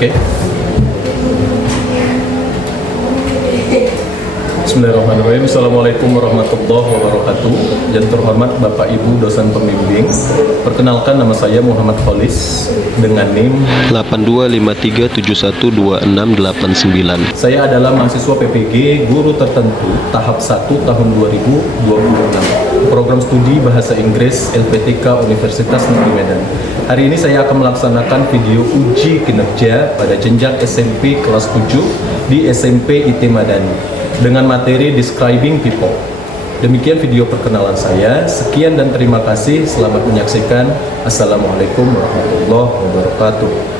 Oke. Bismillahirrahmanirrahim. Assalamualaikum warahmatullahi wabarakatuh. Yang terhormat Bapak Ibu dosen pembimbing, perkenalkan nama saya Muhammad Kholis dengan NIM 8253712689. Saya adalah mahasiswa PPG Guru Tertentu tahap 1 tahun 2026, program studi Bahasa Inggris LPTK Universitas Negeri Medan. Hari ini saya akan melaksanakan video uji kinerja pada jenjang SMP kelas 7 di SMP IT Madani dengan materi Describing People. Demikian video perkenalan saya. Sekian dan terima kasih. Selamat menyaksikan. Assalamualaikum warahmatullahi wabarakatuh.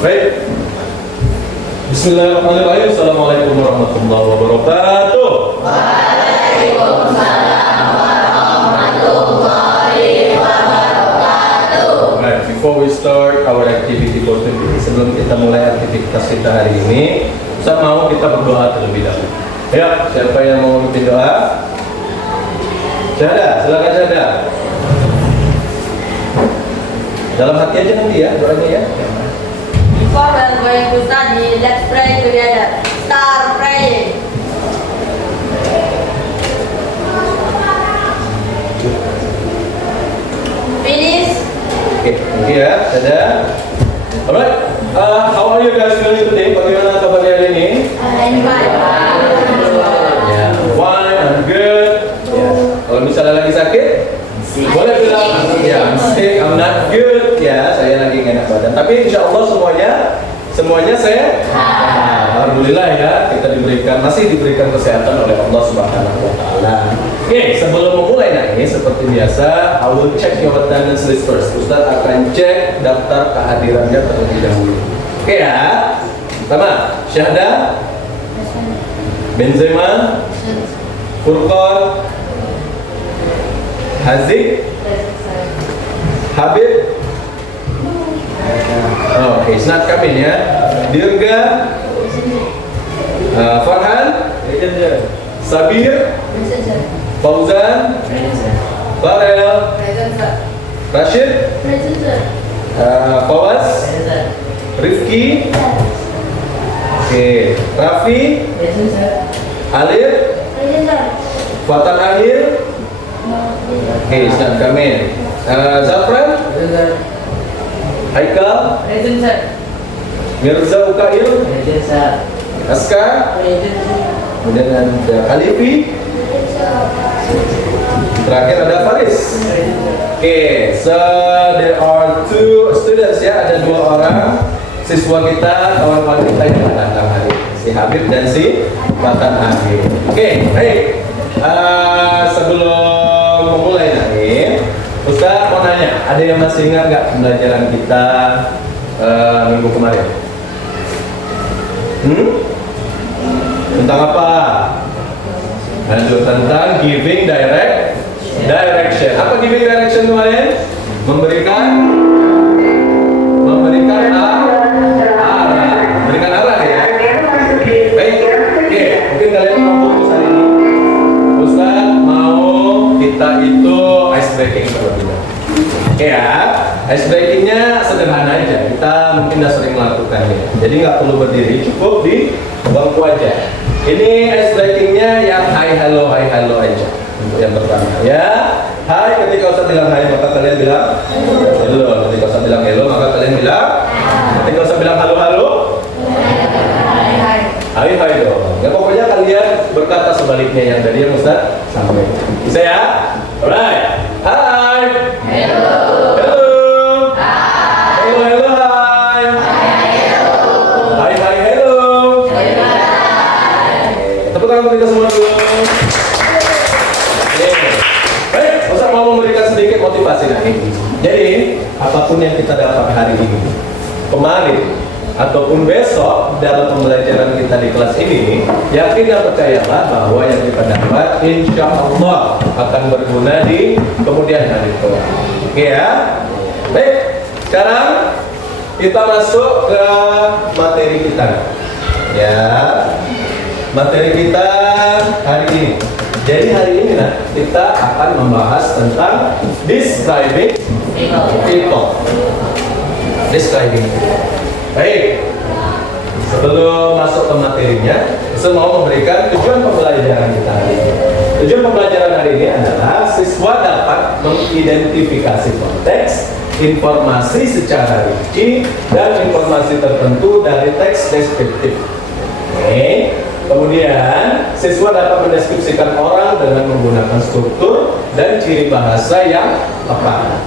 Baik. Bismillahirrahmanirrahim. Assalamualaikum warahmatullahi wabarakatuh. Waalaikumsalam warahmatullahi wabarakatuh. Right, before we start our activity for today, sebelum kita mulai aktivitas kita hari ini, saya mau kita berdoa terlebih dahulu. Ya, siapa yang mau memimpin doa? Syahda, silakan Syahda. Dalam hati aja nanti ya doanya ya. Before we are going to study, let's pray together. Start praying. Finish. Oke, thank you ya, Syahda. Alright, how are you guys feeling today? Bagaimana kabarnya hari ini? And Ya, fine, I'm good. Ya, kalau misalnya lagi sakit, boleh bilang, ya, I'm sick, I'm not good. Ya, saya lagi nggak enak badan. Tapi insya Allah semuanya sehat. Alhamdulillah ya, kita masih diberikan kesehatan oleh Allah Subhanahu Wa Taala. Oke, sebelum memulai ini seperti biasa, I will check your attendance list first. Ustaz akan cek daftar kehadirannya terlebih dahulu. Oke ya, pertama Syahda, Benzema, Furqan, Haziq, Habib. Oh, okay, it's not coming ya. Dirga, Farhan, Sabir, Fauzan, Farel, Rashid, Fawaz, Rifki, okay, Raffi, Alif, Fatan Akhir, okay, it's not coming. Zafran, Haikal, Mirza Ukail, Aska, kemudian ada Khalifi, terakhir ada Faris. Okay, so there are two students ya, ada dua orang siswa kita, kawan-kawan kita yang datang hari ini, si Habib dan si Fatan Akhir. Okay, baik. Sebelum memulai nih, Ustaz mau nanya, ada yang masih ingat nggak pembelajaran kita minggu kemarin? Tentang apa? Tentang giving direction. Apa giving direction kemarin? Memberikan arah ya. Baik, oke. Mungkin kalian mau fokus hari ini. Ustaz mau kita itu ice breaking terlebih dahulu. Ya, ice breakingnya sederhana aja. Kita mungkin sudah sering melakukannya. Jadi nggak perlu berdiri, cukup di bangku aja. Ini ice breakingnya yang hi hello aja. Untuk yang pertama ya. Hai, ketika Ustaz bilang hai maka kalian bilang hello. Ketika Ustaz bilang hello maka kalian bilang. Ketika Ustaz bilang halo hai dong. Ya pokoknya kalian berkata sebaliknya yang tadi yang Ustaz sampaikan. Bisa ya? Alright. Hai. Hello. Hello. Hello, hai. Hai, hello. Tepuk tangan untuk kita semua dulu. Baik, Ustaz mau memberikan sedikit motivasi nanti. Jadi, apapun yang kita dapat hari ini, kemarin, ataupun besok dalam pembelajaran kita di kelas ini, yakin dan percayalah bahwa yang kita dapat insya Allah akan berguna di kemudian hari. Oke ya. Baik, sekarang kita masuk ke materi kita. Ya, materi kita hari ini. Jadi hari ini kita akan membahas tentang describing people. Describing people. Baik. Sebelum masuk ke materinya, saya mau memberikan tujuan pembelajaran kita hari ini. Tujuan pembelajaran hari ini adalah siswa dapat mengidentifikasi konteks, informasi secara rinci, dan informasi tertentu dari teks deskriptif. Oke. Kemudian, siswa dapat mendeskripsikan orang dengan menggunakan struktur dan ciri bahasa yang tepat.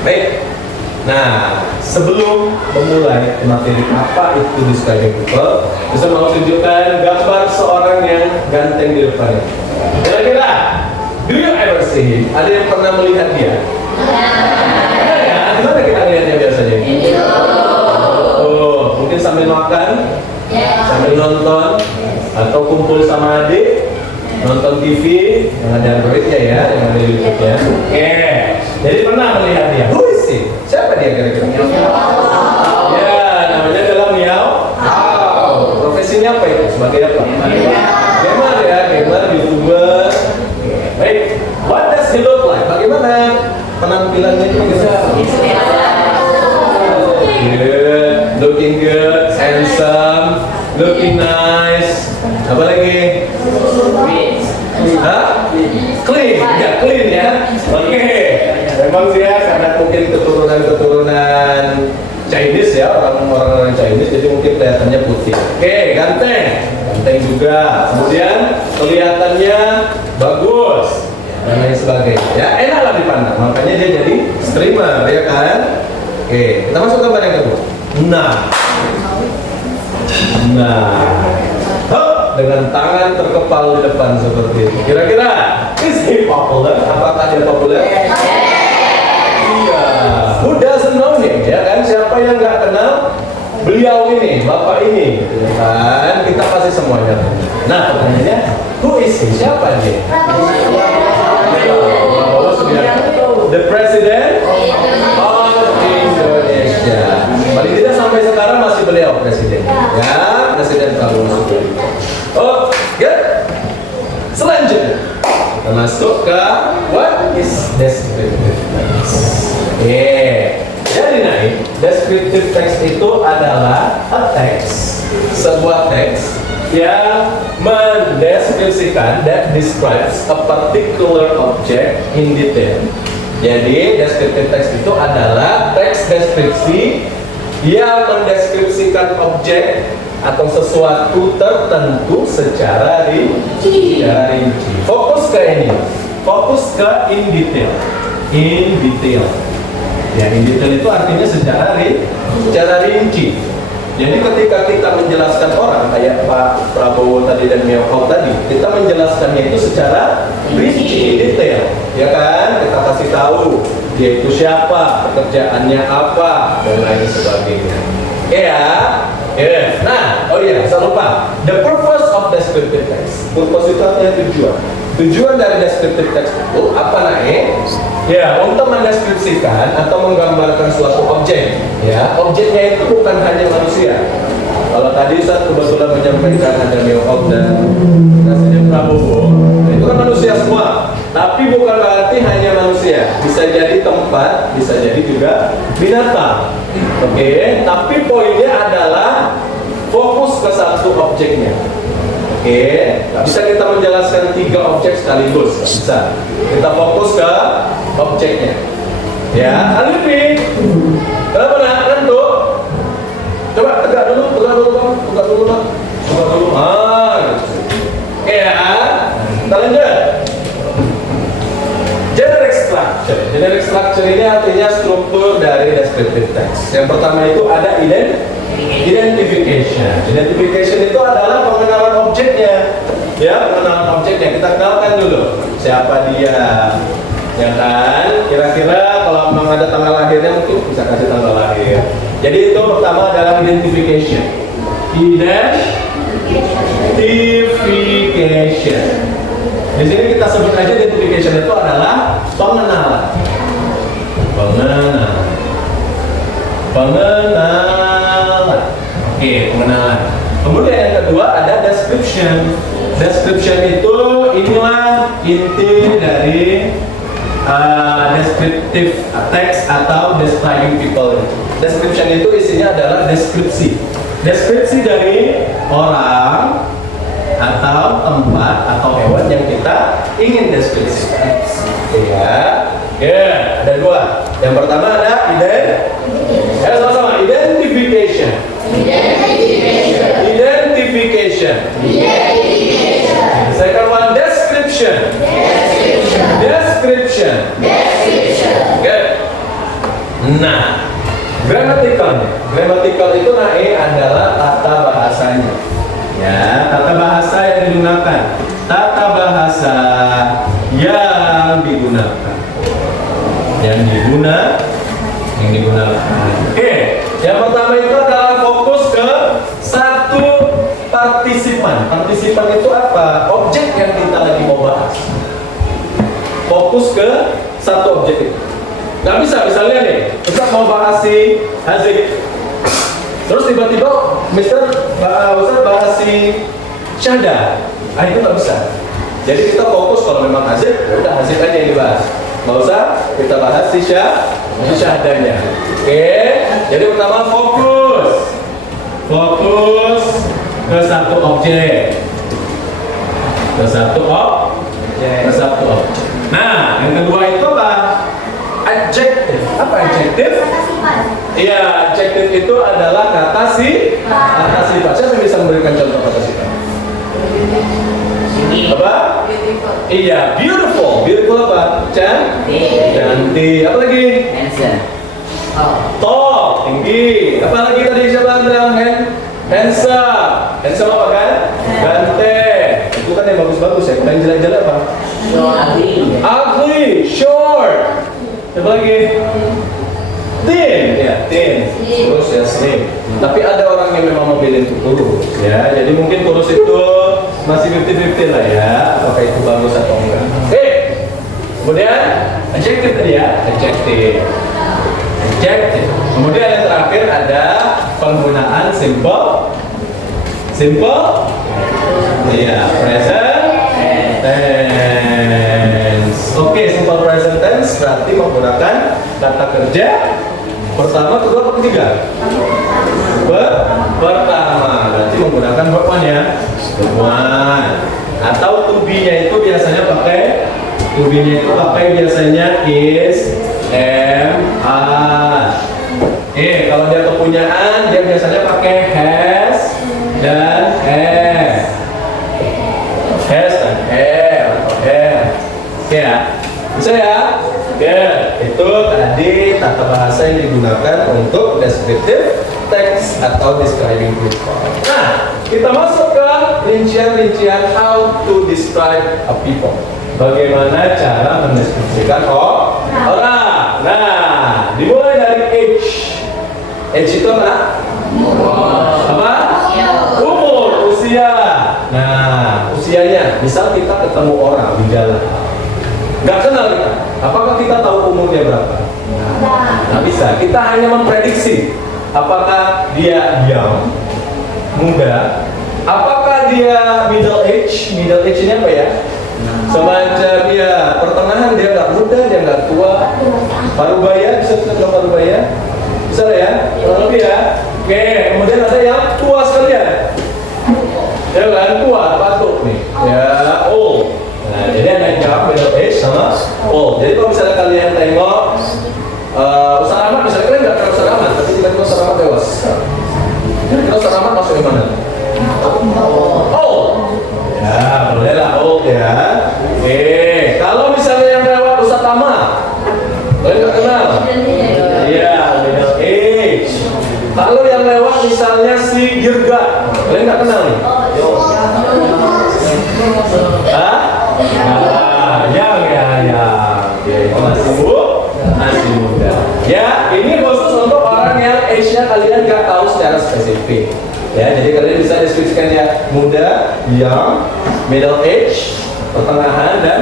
Baik. Nah, sebelum memulai materi apa itu describing people, saya mau tunjukkan gambar seorang yang ganteng di depannya. Kira-kira, do you ever see him? Ada yang pernah melihat dia? Ya, gimana kita lihatnya biasanya? Oh, mungkin sambil makan, sambil nonton, atau kumpul sama adik, nonton TV yang ada Androidnya ya, yang ada YouTube-nya. Oke, jadi pernah melihat dia. Who is he? Siapa dia kira-kira? Ya, namanya adalah Miao. Profesinya apa itu? Sebagai apa? Gamer ya, gamer, YouTuber. Baik, what does he look like? Bagaimana penampilannya itu? Good, looking good, handsome, looking nice. Apa lagi? Hah? Clean, ya clean ya. Oke. Memang sih ya, karena mungkin keturunan Chinese ya, orang-orang Chinese, jadi mungkin kelihatannya putih. Oke, ganteng juga. Kemudian kelihatannya bagus dan lain sebagainya. Ya, enak lah dipandang. Makanya dia jadi streamer, ya kan? Oke, kita masuk ke yang kedua. Dengan tangan terkepal di depan seperti itu. Kira-kira, is he popular? Apakah dia populer? Iya. Who doesn't know him? Ya kan? Siapa yang nggak kenal beliau ini, bapak ini? Ya kan? Kita pasti semuanya. Nah, pertanyaannya, who is he? Siapa dia? The President of Indonesia. Paling tidak sampai sekarang masih beliau presiden. Ya, Presiden Prabowo Subianto. Oh, good. Selanjutnya kita masuk ke what is descriptive text. Jadi descriptive text itu adalah a text, sebuah teks yang mendeskripsikan, that describes a particular object in detail. Jadi descriptive text itu adalah teks deskripsi yang mendeskripsikan objek atau sesuatu tertentu secara rinci. Fokus ke ini, fokus ke in detail. Ya, in detail itu artinya secara rinci. Jadi ketika kita menjelaskan orang kayak Pak Prabowo tadi dan Miao tadi, kita menjelaskannya itu secara rinci, detail, ya kan? Kita kasih tahu dia itu siapa, pekerjaannya apa, dan lain sebagainya. Ya. Nah, saya lupa. The purpose of descriptive text. Purpose itu artinya tujuan. Tujuan dari descriptive text itu apa Ya, untuk mendeskripsikan atau menggambarkan suatu objek. Ya, objeknya itu bukan hanya manusia. Kalau tadi Ustaz kebetulan menyampaikan ada Miao dan Presiden Prabowo, itu kan manusia semua. Tapi bukan berarti hanya manusia. Bisa jadi tempat, bisa jadi juga binatang. Oke, tapi poinnya adalah fokus ke satu objeknya. Oke, bisa kita menjelaskan 3 objek sekaligus, bisa. Kita fokus ke objeknya. Ya, Alifi. Kenapa ngantuk? Coba tegak dulu, tegak dulu. Oke ya. Kita lanjut. Generic structure ini artinya struktur dari descriptive text. Yang pertama itu ada identification. Identification itu adalah pengenalan objeknya. Ya, pengenalan objeknya. Kita kenalkan dulu siapa dia. Ya kan? Kira-kira kalau memang ada tanggal lahirnya mungkin bisa kasih tanggal lahir. Jadi itu pertama adalah identification. Identification. Di sini kita sebut aja identification itu adalah pengenalan. Pengenalan. description. Description itu inilah inti dari descriptive text atau describing people. Description itu isinya adalah deskripsi. Deskripsi dari orang atau tempat atau hewan yang kita ingin deskripsi. Ya, ada dua. Yang pertama ada sama-sama identification. Identification. Second one description. Description. Good. Nah, Grammatical itu adalah tata bahasanya. Ya, tata bahasa yang digunakan. Tata bahasa yang digunakan. Yang digunakan. Oke, yang pertama itu adalah fokus ke satu partisipan. Partisipan itu apa? Objek yang kita lagi mau bahas. Fokus ke satu objek itu. Gak bisa, misalnya nih, Ustaz mau bahas si Haziq. Terus tiba-tiba Ustaz bahas si Syahda. Itu gak bisa. Jadi kita fokus kalau memang Haziq, ya udah Haziq aja yang dibahas. Gak usah kita bahas si Syahdanya. Oke, jadi pertama fokus ke satu objek. Nah, yang kedua itu apa? Adjective. Apa adjective? Iya, adjective itu adalah kata sifat. Siapa yang bisa memberikan contoh kata sifat? Apa? Iya, beautiful. Beautiful apa? Cantik. Apa lagi? Handsome. Tall, tinggi. Apa lagi tadi siapa bilang? Handsome. Handsome apa kan? Ganteng. Itu kan yang bagus-bagus ya. Yang jelek-jelek apa? Ugly, short. Apa lagi? Thin, ya thin. Terus ya slim. Tapi ada orang yang memang memilih untuk kurus, ya. Jadi mungkin kurus itu masih 50-50 lah ya. Apakah itu bagus atau enggak? Kemudian adjective tadi ya, adjective. Kemudian yang terakhir ada penggunaan simple. Iya, present tense. Oke, simple present tense berarti menggunakan kata kerja pertama, kedua, atau ketiga? Pertama, berarti menggunakan verb one ya. Atau to be-nya itu biasanya pakai biasanya is, am, are. Kalau dia kepunyaan, dia biasanya pakai has dan have. Has dan have atau have. Oke ya, bisa ya? Itu tadi tata bahasa yang digunakan untuk descriptive text atau describing people. Nah, kita masuk ke rincian-rincian how to describe a people. Bagaimana cara mendeskripsikan orang. Nah, dimulai dari age. Age itu apa? Umur, usia. Nah, usianya. Misal kita ketemu orang di jalan, nggak kenal kita. Apakah kita tahu umurnya berapa? Nggak bisa. Kita hanya memprediksi. Apakah dia young, muda? Apakah dia middle age? Middle age ini apa ya? Semacam ya pertengahan, dia nggak muda, dia nggak tua. Parubaya, bisa kita bilang parubaya? Bisa lah ya, kurang lebih ya. Oke, kemudian ada yang tua sekali ya. Ya kan, tua, batuk nih. Ya, old. Nah, jadi ada yang middle age sama old. Jadi kalau misalnya kalian tengok Ustaz Rahmat, misalnya kalian nggak kenal Ustaz Rahmat, tapi tiba-tiba Ustaz Rahmat lewat. Kira Ustaz Rahmat masuk di mana? Old. Ya, boleh lah old ya. Kalau misalnya yang lewat Ustaz Tama, kalian nggak kenal? Iya, middle age. Kalau yang lewat misalnya si Girga, kalian nggak kenal nih? Masih muda. Ya, ini khusus untuk orang yang age-nya kalian nggak tahu secara spesifik. Ya, jadi kalian bisa deskripsikan ya muda, young, middle age, pertengahan, dan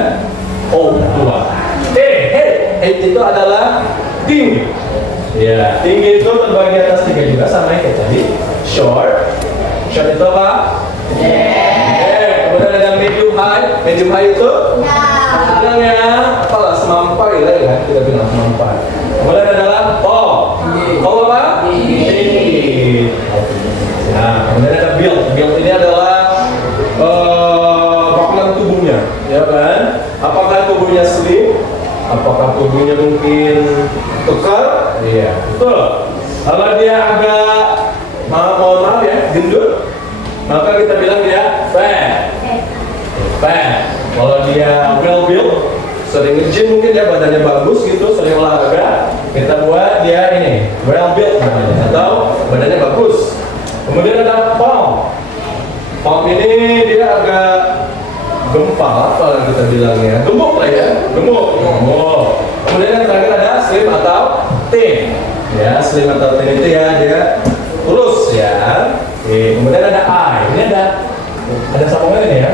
old, tua. Age itu adalah tinggi. Ya, tinggi itu terbagi atas 3 juga sama yang kayak tadi. Short itu apa? medium high itu? Sedang ya, apalah semampai lah ya, kita bilang semampai. Kemudian adalah tall. Tall apa? Tinggi. Nah, kemudian ada build. Build ini adalah bakulan tubuhnya, ya kan? Apakah tubuhnya slim? Apakah tubuhnya mungkin kekar? Iya, betul. Kalau dia agak, mohon maaf ya, gendut, maka kita bilang dia fat. Fat. Kalau dia well built, sering nge-gym mungkin dia badannya bagus gitu, sering olahraga, kita buat dia ini well built namanya, atau badannya bagus. Kemudian ada plump. Plump ini dia agak gempal, apa kita bilangnya, gemuk lah ya, gemuk. Kemudian yang terakhir ada slim atau thin. Ya, slim atau thin itu ya dia lurus ya. Oke. Kemudian ada eye. Ini ada sambungan ini ya.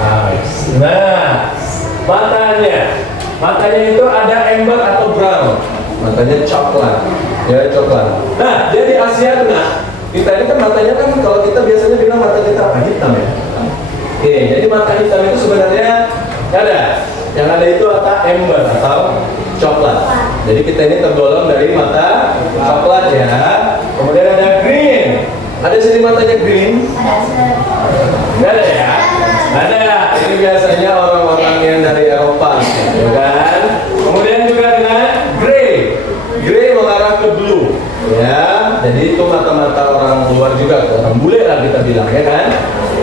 Eyes. Nah, matanya itu ada amber atau brown. Matanya coklat. Ya, coklat. Nah, jadi Asia Tengah kita ini kan matanya kan kalau kita biasanya bilang mata kita apa? Hitam ya. Oke, jadi mata hitam itu sebenarnya ada. Yang ada itu kata amber atau coklat. Jadi kita ini tergolong dari mata coklat ya. Kemudian ada green. Ada sini matanya green? Nggak ada ya? Ada. Ini biasanya orang-orang yang dari Eropa, ya kan? Kemudian juga dengan gray. Gray mengarah ke blue. Ya, jadi itu mata-mata orang luar juga, orang bule lah kita bilang ya kan.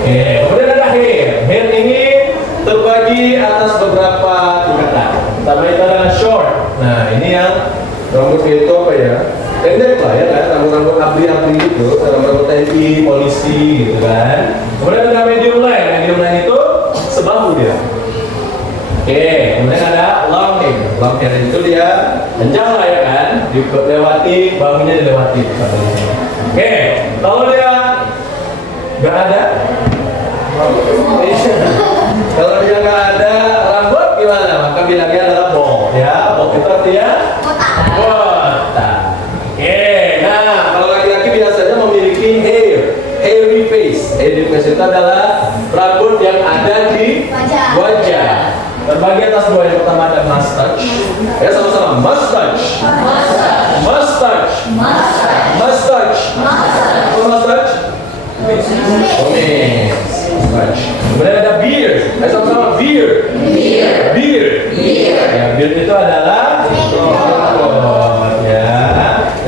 Oke, kemudian ada hair. Hair ini terbagi atas beberapa tingkatan. Pertama itu adalah short. Nah, ini yang rambutnya itu apa ya? Pendek lah ya kan, rambut-rambut abri-abri gitu, rambut TNI, polisi gitu kan. Kemudian ada medium line. Medium line itu sebahu dia. Oke, kemudian ada long hair. Long hair itu dia panjang lah ya kan, dilewati, bahunya dilewati. Oke, kalau dia nggak ada, kalau dia nggak ada rambut gimana? Maka bilangnya adalah bald ya. Bald itu artinya botak. Oke, nah kalau laki-laki biasanya memiliki hairy face. Hairy face itu adalah rambut yang ada di wajah. Terbagi atas dua. Yang pertama ada mustache. Ya sama-sama mustache. Mustache. Mustache. Mustache. Mustache. Kemudian ada beard. Ya sama-sama beard. Beard. Ya beard itu adalah jenggot ya.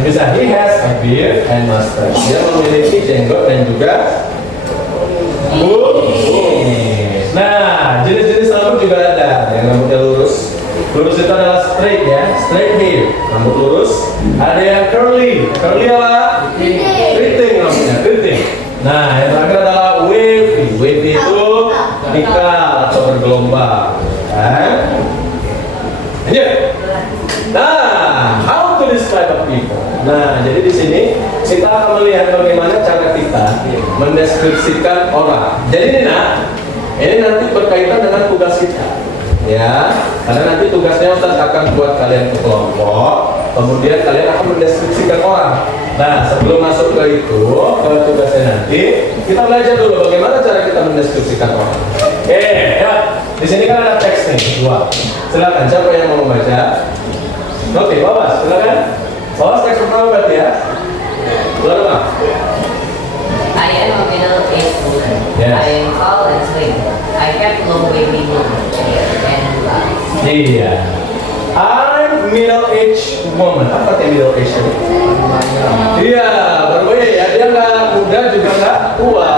Bisa he has a beard and mustache. Dia memiliki jenggot dan juga kumis. Nah, jenis-jenis rambut juga ada. Yang rambutnya lurus. Lurus itu adalah straight ya, straight hair, rambut lurus. Ada yang curly. Curly apa? Keriting rambutnya, keriting. Nah, yang terakhir adalah wavy. Wavy itu ikal atau bergelombang. Lanjut. Nah, how to describe a people? Nah, jadi di sini kita akan melihat bagaimana cara kita mendeskripsikan orang. Jadi ini nanti berkaitan dengan tugas kita, ya. Karena nanti tugasnya Ustaz akan buat kalian ke kelompok, kemudian kalian akan mendeskripsikan orang. Nah, sebelum masuk ke itu, ke tugasnya nanti, kita belajar dulu bagaimana cara kita mendeskripsikan orang. Oke, ya. Di sini kan ada teks nih, dua. Silakan, siapa yang mau membaca? Oke, Bawas, silakan. Bawas teks pertama berarti ya. Silakan. I am a middle-aged woman. Yes. I am tall and slim. I have long wavy hair and blonde. Iya. I'm middle-aged woman. Apa artinya middle-aged tadi? Iya, berbeda ya. Dia nggak muda juga nggak tua.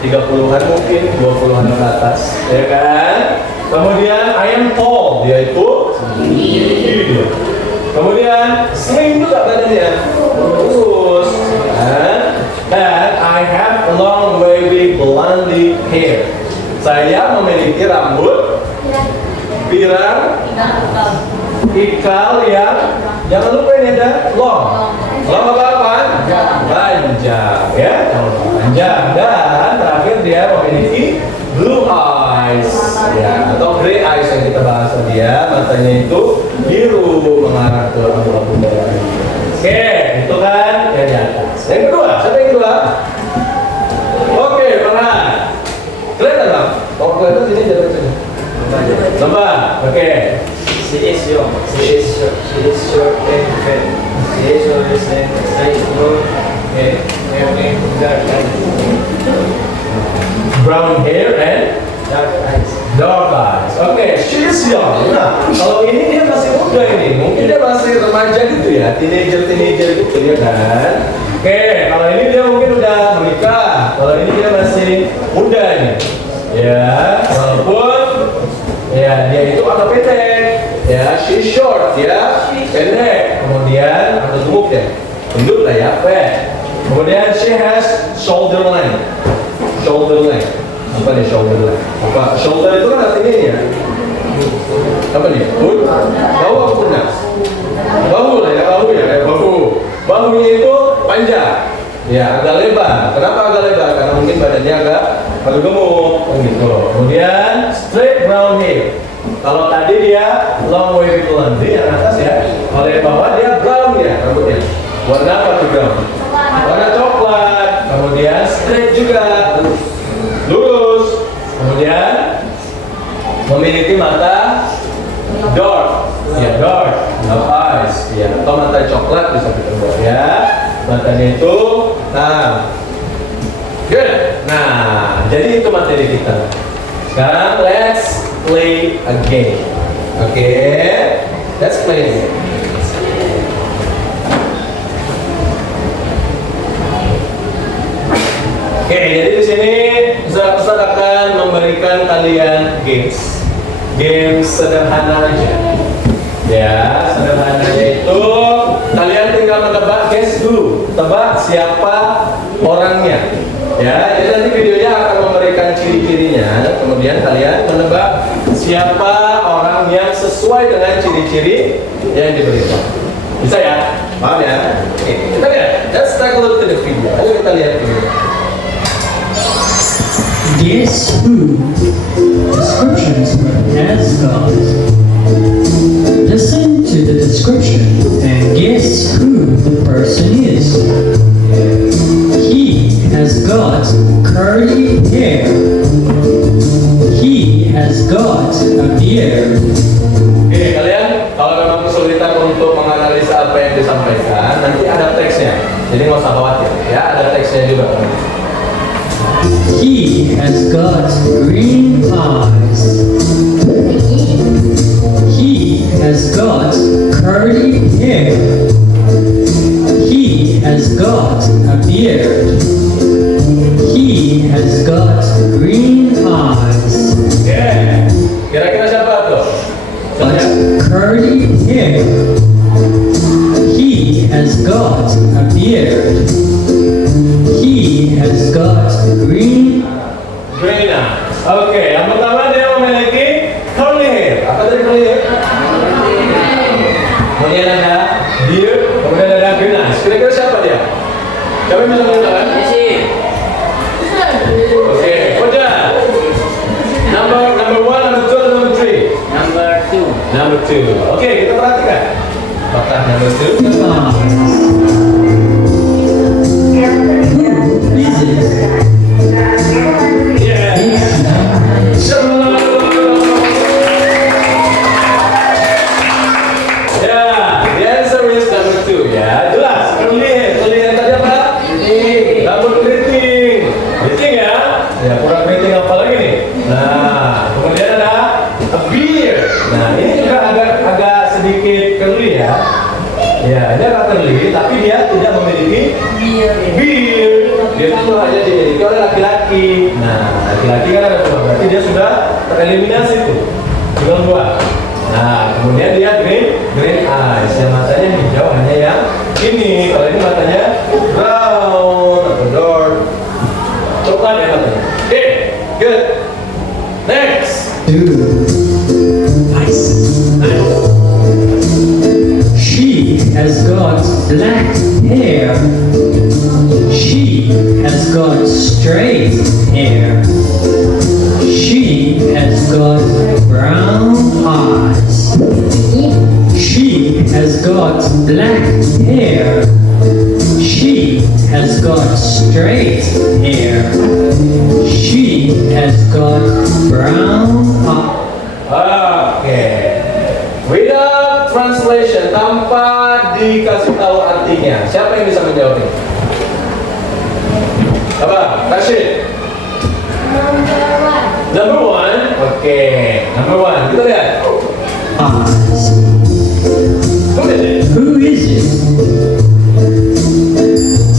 30-an mungkin, 20-an ke atas, ya kan? Kemudian I am tall, dia itu tinggi. Kemudian slim juga badannya, lurus, kan? And I have long wavy blondie hair. Saya memiliki rambut pirang ikal yang jangan lupa ini ada long. Long apa? Panjang, ya, panjang. Dan terakhir dia memiliki blue eyes, ya, atau gray eyes yang kita bahas tadi ya. Matanya itu biru mengarah ke abu-abu merah. Oke, itu kan yang di atas. Yang kedua, siapa yang kedua? Oke, perhatian. Kelihatan bang? Kalau kelihatan Apa? Oke. She is young. She is short and fat. She is always and straight blonde hair and dark eyes. Brown hair and Dark eyes. dark eyes. Oke, she is young. Nah, kalau ini dia masih muda ini. Mungkin dia masih remaja gitu ya, teenager gitu ya kan. Oke, kalau ini dia mungkin udah menikah. Kalau ini dia masih muda nih. Ya, walaupun ya dia itu agak pendek. Ya, she short ya, pendek. Kemudian agak gemuk deh. Gendut lah ya, fat. Kemudian she has shoulder length. Shoulder length. Apa nih shoulder length? Apa? Shoulder itu kan artinya ya. Apa nih? Bahu apa pundak? Bahu lah ya, bahu ya, kayak bahu. Bahunya itu panjang. Ya, agak lebar. Kenapa agak lebar? Karena mungkin badannya agak gemuk, gitu. Kemudian straight brown hair. Kalau tadi dia long wavy blonde yang atas ya, kalau yang bawah dia brown ya rambutnya. Warna apa tuh brown? Warna coklat. Kemudian straight juga, lurus. Kemudian memiliki mata dark, ya dark eyes, ya atau mata coklat bisa kita buat ya. Matanya itu, nah, good. Nah, jadi itu materi kita. Sekarang let's play a game. Oke, let's play a game. Oke, jadi di sini Ustaz akan memberikan kalian games sederhana aja. Ya, sederhananya itu kalian tinggal menebak, guess dulu, tebak siapa orangnya. Ya, jadi nanti videonya akan memberikan ciri-cirinya, kemudian kalian menebak siapa orang yang sesuai dengan ciri-ciri yang diberikan. Bisa ya? Paham ya? Oke, kita lihat. Let's take a look to the video. Ayo kita lihat video. Guess who? Descriptions as God. Listen to the description and guess who the person is. He has got curly hair. He has got a beard. Oke, kalian kalau memang kesulitan untuk menganalisa apa yang disampaikan, nanti ada teksnya. Jadi nggak usah khawatir, ya ada teksnya juga. He has got green eyes. He has got curly hair. He has got a beard. He has got green eyes. Oke, kira-kira siapa tuh? But curly hair. He has got a beard. He has got green. eyes. Oke, yang pertama dia memiliki curly hair. Apa tadi curly hair? Kemudian ada beard, kemudian ada green eyes. Kira-kira siapa dia? Siapa yang bisa mengatakan? Oke, Koja. Number one, number two, number three. Number two. Oke, kita perhatikan. Apakah number two? Ya, dia agak curly, tapi dia tidak memiliki beard. Dia itu hanya dimiliki oleh laki-laki. Nah, laki-laki kan ada dua, berarti dia sudah tereliminasi tuh. Tinggal dua. Nah, kemudian dia green eyes, yang matanya hijau hanya yang ini. Kalau ini matanya brown atau dark, coklat ya matanya. Oke, good. Next. Nice. She has got black hair. She has got straight hair. She has got brown eyes. She has got black hair. She has got straight hair. She has got brown eyes. Oke. Without translation, tanpa dikasih tahu artinya. Siapa yang bisa menjawab ini? Apa? Rashid. Number one. Oke. Number one. Kita lihat. Eyes. Who is it? Who is it?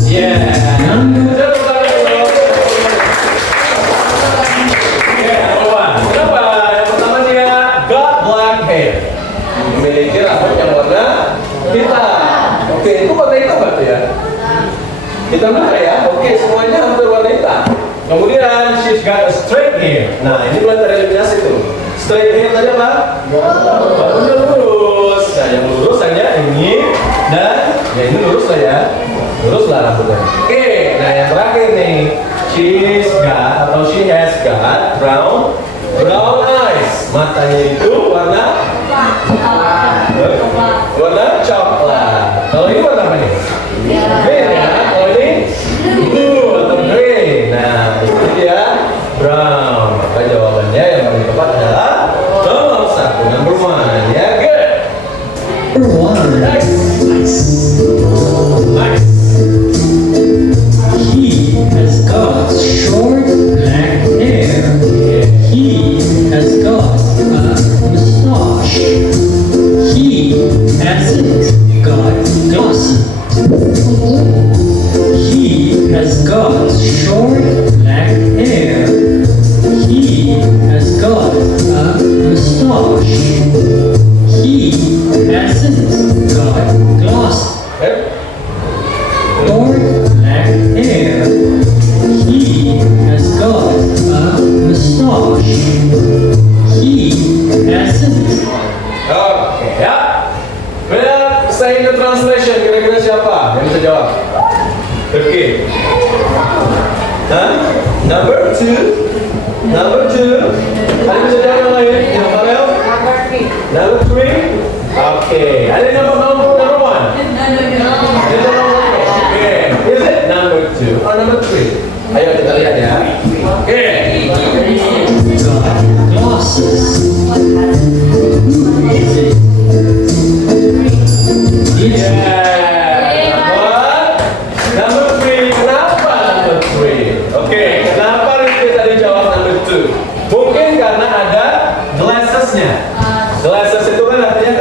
Yeah. Number Tepuk tangan dulu. Yeah, number one. Kenapa? Yang pertama dia got black hair. Memiliki rambut yang warna hitam. Oke, itu warna hitam berarti ya? Hitam benar ya? Oke, semuanya hampir warna hitam. Kemudian she's got a straight hair. Nah, ini mulai tereliminasi tuh. Straight hair tadi apa? Rambutnya lurus. Nah, yang lurus hanya ini dan ya ini lurus lah ya. Lurus lah rambutnya. Oke, nah yang terakhir nih, she's got atau she has got brown eyes. Matanya itu warna coklat. Kalau ini warna apa nih? Green ya. Kalau ini blue atau green. Nah, itu dia brown. Maka jawabannya yang paling tepat adalah nomor 1, number 1. Ya, good. Number one. Nice. He has got short black hair. He has got a mustache. He hasn't got glasses. He has got short black hair. He has got a mustache. He hasn't got glasses. Short black hair. He has got a mustache. He hasn't. Oke, ya. Well, saying the translation, kira-kira siapa yang bisa jawab? Oke. Hah? Number 2. Number 2. Ada yang bisa jawab yang lain? Yang Farel? Number 3. Oke. Ada yang number 1? Oke. Is it number 2 or number 3? Ayo kita lihat ya. Oke. Got glasses. Who is it? It's What? Number 3. Kenapa number 3? Oke, kenapa Rizky tadi jawab number 2? Mungkin karena ada glasses-nya. Glasses itu kan artinya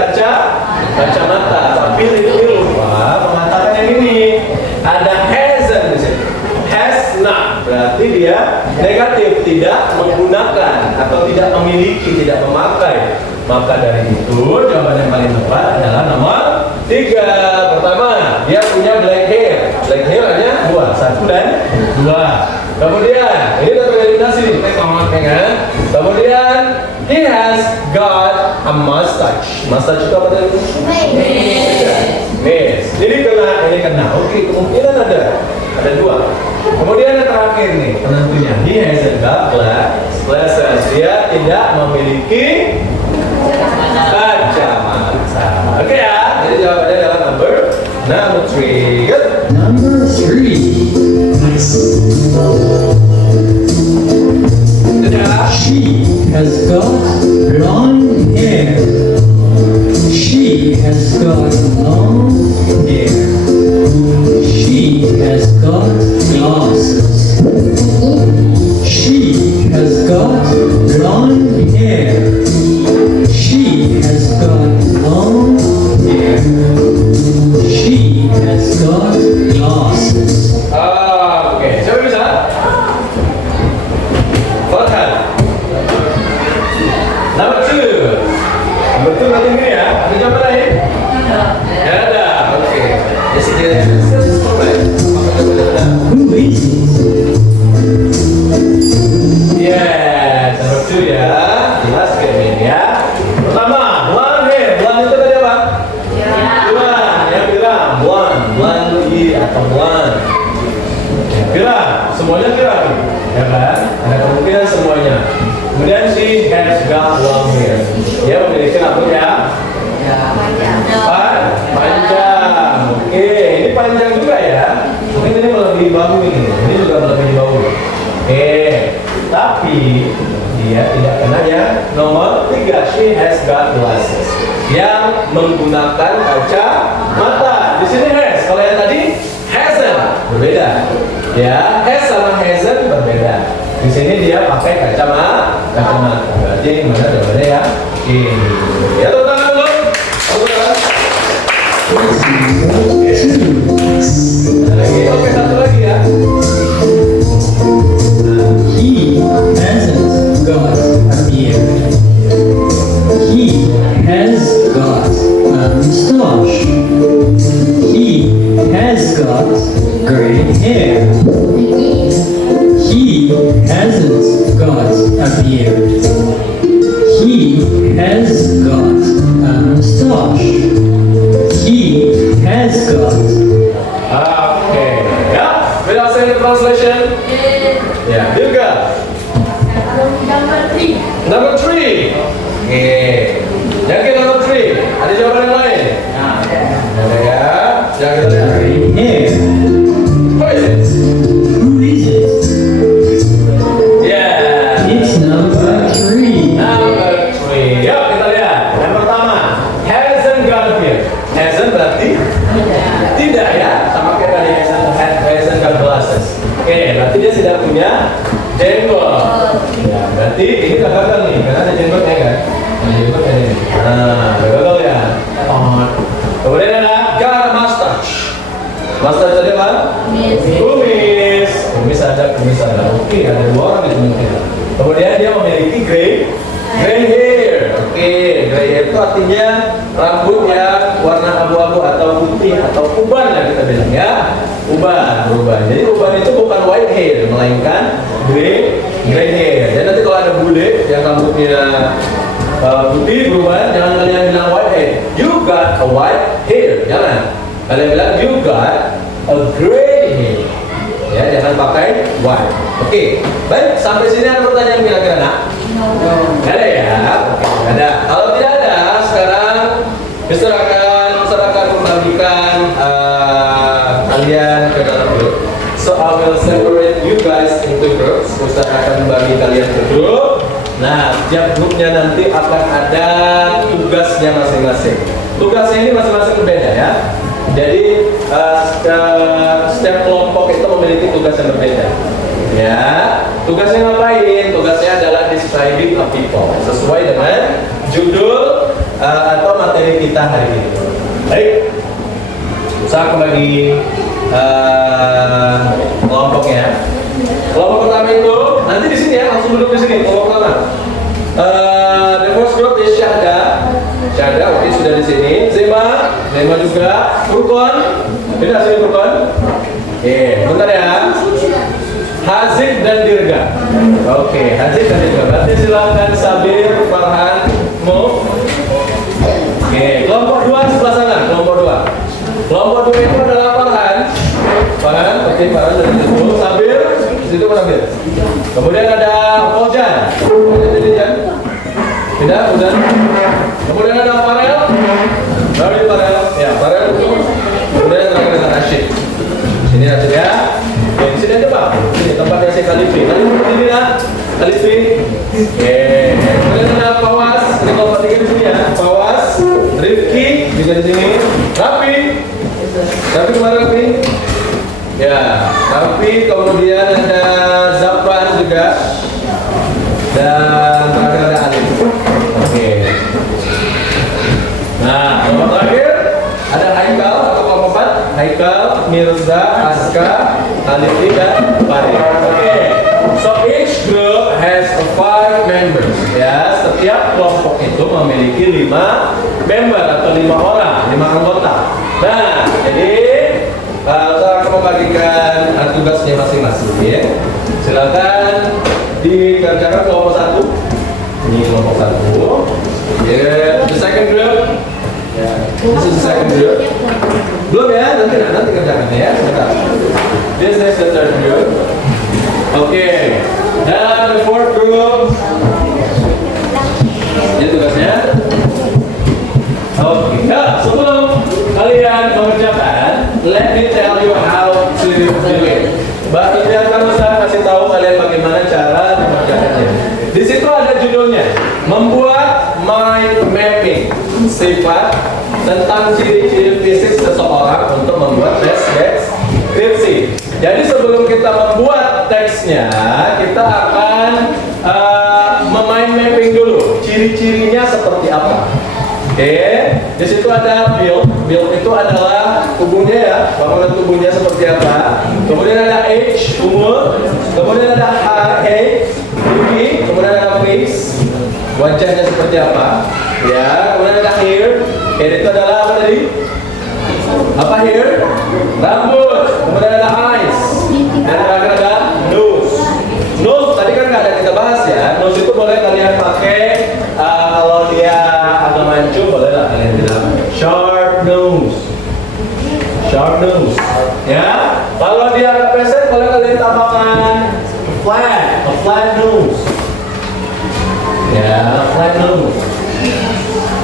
kacamata. Tapi Rizky lupa mengatakan yang ini. Ada hasn't di sini. Has not. Berarti dia negatif, tidak menggunakan atau tidak memiliki, tidak memakai. Maka dari itu jawaban yang paling tepat adalah nomor 3. Pertama, dia punya black hair. Black hair hanya 2, 1 dan 2. Kemudian, ini udah tereliminasi nih, kan? Kemudian, he has got a mustache. Mustache itu apa tadi? Yes. Jadi ini kena. Oke, kemungkinan ada 2. Kemudian yang terakhir nih, penentunya, he hasn't got glasses. Dia tidak memiliki kacamata. Oke ya, jadi jawabannya adalah number 3. Good. number 3. She has got blonde hair. She has got long hair. She has got glasses. She has got blonde hair. She has got long hair. She has got glasses. Oke, siapa bisa? Farhan. Number 2. Number 2 berarti ini ya. Ada jawaban lain? Ya ada. Oke. Jadi dia Who is it? yes, number 2 ya. Jelas kayak ini ya. Pertama, blonde hair. Blonde itu tadi apa? Blonde. Yang bilang blonde atau blonde. Kira, semuanya kira, ya kan? Ada kemungkinan semuanya. Kemudian she has got long hair. Dia memiliki rambut yang panjang. Oke, ini panjang juga ya. Mungkin ini melebihi bahu ini. Ini juga melebihi bahu. Oke, tapi dia tidak kena yang nomor 3, she has got glasses. Yang menggunakan kacamata. Di sini has, kalau yang tadi hasn't, berbeda. Ya, has sama hasn't berbeda. Di sini dia pakai kacamata. Berarti ini mana jawabannya ya? Ini. Ya, tepuk tangan dulu. Tepuk tangan. Lagi, oke, satu lagi ya. He hasn't got a beard. He has got a moustache. He has got gray hair. He hasn't got a beard. He has got a moustache. He has got. Oke, ya. Without saying the translation. Ya, juga. Number 3. Number 3. Oke. Yang ke number 3. Ada jawaban yang lain? Ada ya. Jangan kita lihat. Gray hair. What is it? Who is it? Yeah. It's number 3. Number 3. Yuk kita lihat. Yang pertama, hasn't got a beard. Hasn't berarti tidak ya. Sama kayak tadi hasn't got glasses. Oke, berarti dia tidak punya jenggot. Ya, berarti ini gagal nih, karena ada jenggotnya kan. Ada jenggotnya nih. Nah, gagal ya. Kemudian ada got a mustache. Mustache tadi apa? Kumis. Kumis ada. Oke, ada 2 orang di teman kita. Kemudian dia memiliki gray hair. Oke, gray hair itu artinya rambut yang warna abu-abu atau putih atau uban lah kita bilang ya. Uban. Jadi uban itu bukan white hair, melainkan gray hair. Dan nanti kalau ada bule yang rambutnya putih beruban, jangan kalian bilang white hair. You got a white hair, jangan. Kalian bilang you got a gray hair. Ya, jangan pakai white. Oke, baik. Sampai sini ada pertanyaan kira-kira nak? Nggak ada ya? Oke, nggak ada. Kalau tidak ada, sekarang Mister akan membagikan kalian ke dalam grup. So I will separate you guys into groups. Ustaz akan membagi kalian ke grup. Nah, setiap grupnya nanti akan ada tugasnya masing-masing. Tugasnya ini masing-masing berbeda ya. Jadi setiap kelompok itu memiliki tugas yang berbeda. Ya, tugasnya ngapain? Tugasnya adalah describing a people sesuai dengan judul atau materi kita hari ini. Baik, saya akan bagi kelompoknya. Kelompok pertama itu nanti di sini ya, langsung duduk di sini. Kelompok pertama. The first group is Syahda, oke sudah di sini. Zema juga. Furqan, tidak sini Furqan. Bentar ya. Haziq dan Dirga. Oke, Haziq dan Dirga. Berarti silakan Sabir, Farhan, Mo. Oke, kelompok 2 sebelah sana. Kelompok 2 itu adalah Farhan. Oke, Farhan dari situ. Sabir, di situ Sabir. Kemudian ada Fauzan. Tidak, Fauzan. Kemudian ada Farel. Dari Farel. Ya, Farel. Kemudian terakhir ada Rashid. Sini Rashid ya. Oke, di sini aja Pak. Ini tempatnya si Khalifi. Ini lah. Khalifi. Oke. Kemudian ada Fawaz. Ini kelompok 3 di sini ya. Fawaz, Rifki juga di sini. Rafi kemana Rafi? Ya, Rafi. Kemudian ada Zafran juga. Dan terakhir ada Alif. Oke. Nah, kelompok terakhir ada Haikal atau kelompok 4. Haikal, Mirza, Aska, Alifi dan Farid. Oke. So each group has 5 members. Ya, setiap kelompok itu memiliki 5 member atau 5 orang, 5 anggota. Nah, jadi saya akan membagikan tugasnya masing-masing. Ya. Silakan dikerjakan kelompok 1. Ini kelompok 1. Yeah, the second group. Yeah, this is the second group. Belum ya, nanti kerjakan ya. Sebentar. This is the third group. Okay. Dan the fourth group. Ini tugasnya. Oke. Nah, sebelum kalian mengerjakan, let me tell you how to do it. Biarkan Ustaz kasih tahu kalian bagaimana cara mengerjakannya. Di sini situ ada judulnya, membuat mind mapping, sifat tentang ciri-ciri fisik seseorang untuk membuat deskripsi. Jadi sebelum kita membuat teksnya, kita akan mind mapping dulu, ciri-cirinya seperti apa. Oke, di situ ada build. Build itu adalah tubuhnya ya, bangunan tubuhnya seperti apa. Kemudian ada age, umur. Kemudian ada height, tinggi. Kemudian ada face, wajahnya seperti apa. Ya, kemudian ada hair. Hair itu adalah apa tadi? Apa hair? Rambut. Kemudian ada eyes. Dan terakhir ada nose. Nose tadi kan nggak ada kita bahas ya. Nose itu boleh kalian pakai kalau dia agak mancung, boleh lah kalian bilang sharp nose. Sharp nose. Ya. Kalau dia agak pesek, boleh kalian tambahkan a flat nose. Ya, flat nose.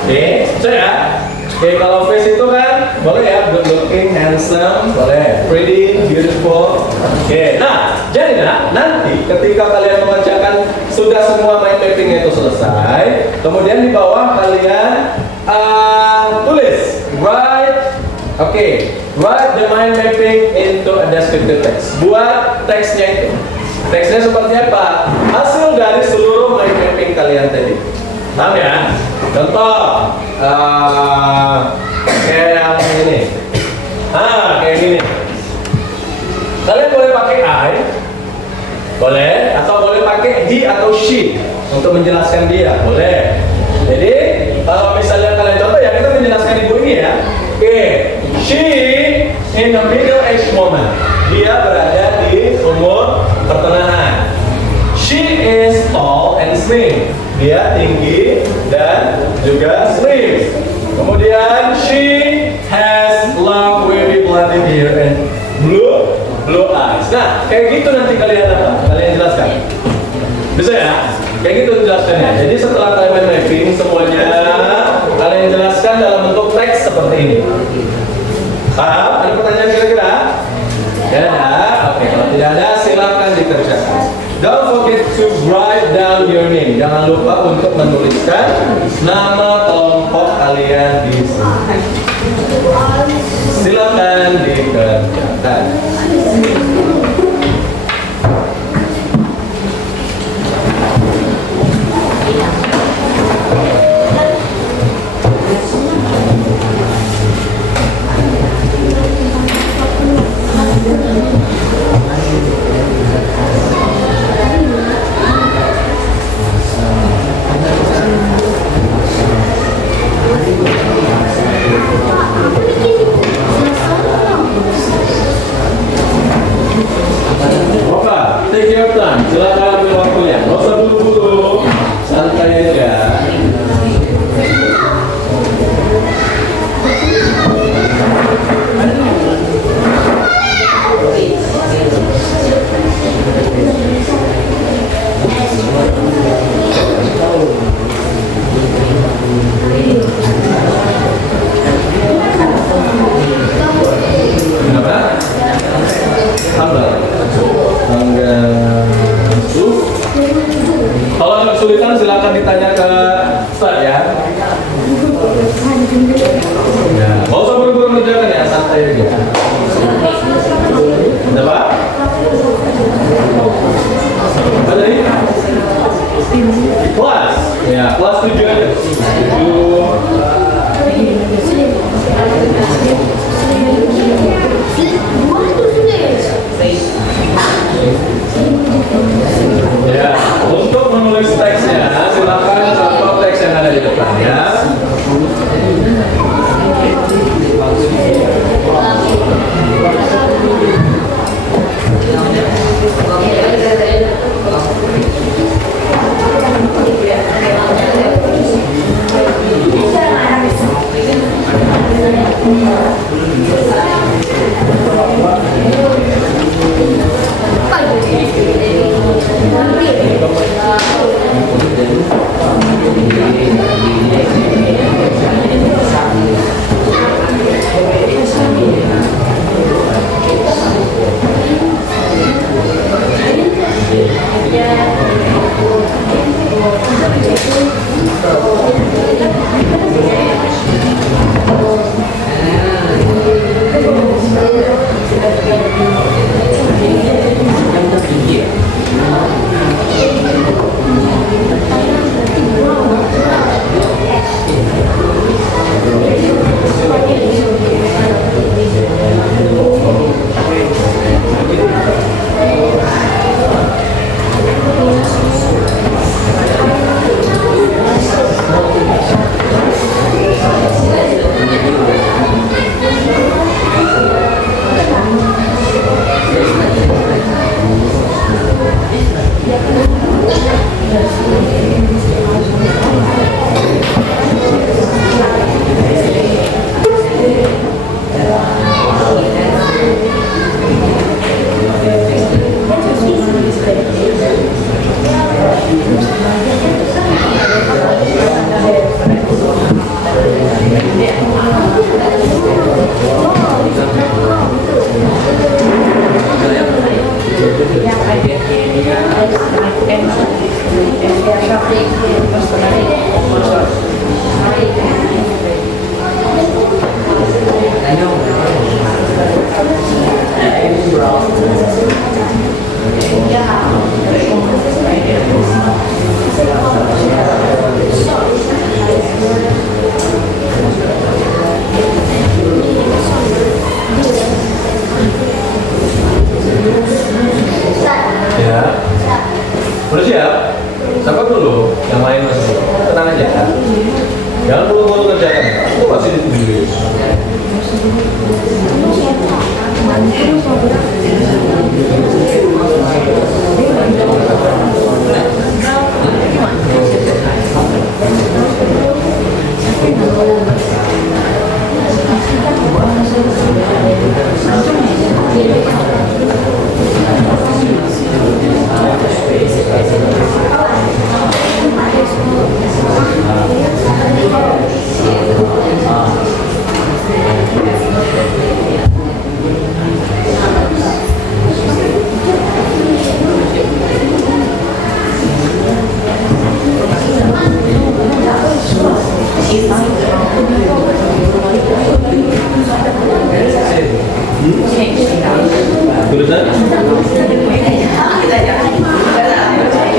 Oke, so ya. Oke, kalau face itu kan boleh ya, good looking, handsome, boleh, pretty, beautiful. Oke, nah, jadi nanti ketika kalian mengerjakan sudah semua mind mapping itu selesai, kemudian di bawah kalian tulis, write the mind mapping into a descriptive text. Buat teksnya itu. Teksnya seperti apa? Hasil dari seluruh mind mapping kalian tadi. Paham ya? Contoh, kayak yang ini. Kayak gini. Kalian boleh pakai I, boleh, atau boleh pakai he atau she untuk menjelaskan dia, boleh. Jadi kalau misalnya kalian contoh ya, kita menjelaskan ibu ini ya. Oke, she in the middle age moment. Dia berada di umur pertengahan. She is tall and slim. Dia tinggi dan juga slim. Kemudian she has long wavy blonde hair and blue eyes. Nah, kayak gitu nanti kalian apa? Kalian jelaskan. Bisa ya? Kayak gitu jelaskannya. Jadi setelah kalian mapping semuanya, kalian jelaskan dalam bentuk teks seperti ini. Paham? Ada pertanyaan kira-kira? Ya, oke. Kalau tidak ada, silakan dikerjakan. Don't forget to write down your name. Jangan lupa untuk menuliskan nama kelompok kalian di sini. Silakan dikerjakan. Take your time, silakan ambil waktunya. Nggak usah buru-buru, santai aja. Kenapa? Hambal. Kalau ada kesulitan silakan ditanya ke Ustaz ya. Ya, nggak usah buru-buru mengerjakan ya, santai aja. Ada Pak? Apa tadi? Kelas. Ya, kelas 7 aja. 7. Ya, untuk menulis teksnya, silakan contoh teks yang ada di depan ya. Tulisan?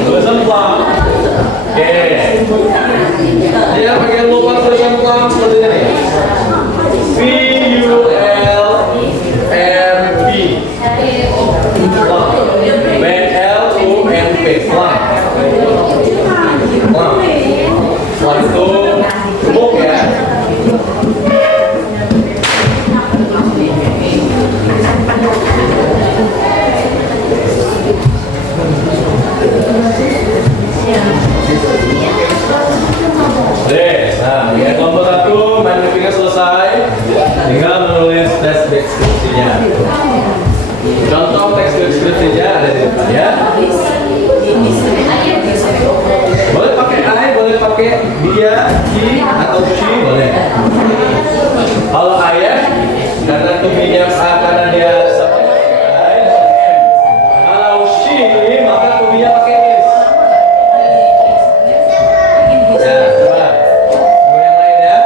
Tulisan pelan. Oke. Ya, bagian lupa tulisan pelan seperti ini. V-U-L-M-P. B-L-U-M-P. Pelan. Pelan. Pelan itu gebuk ya. Nah, ya kelompok 1 main mappingnya selesai, tinggal menulis teks deskripsinya. Contoh teks deskripsinya ada di depan ya. Boleh pakai I, boleh pakai dia, he, atau she, boleh. Kalau ayah, karena tuminya karena dia subjek, kalau she, maka tuminya pakai is. Ya, coba. Yang lain ya.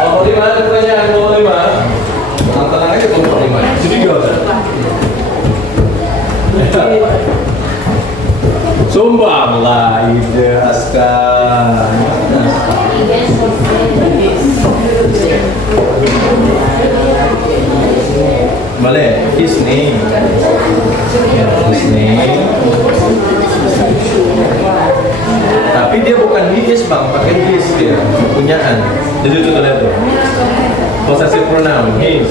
Kelompok 5 ada pertanyaan, kelompok 5. Tenang aja kelompok 5. Jadi gimana? Sumbanglah ide Aska. Boleh, his name. His name. Tapi dia bukan his bang, pakai his dia, kepunyaan. Jadi itu lihat tuh. Possessive pronoun his.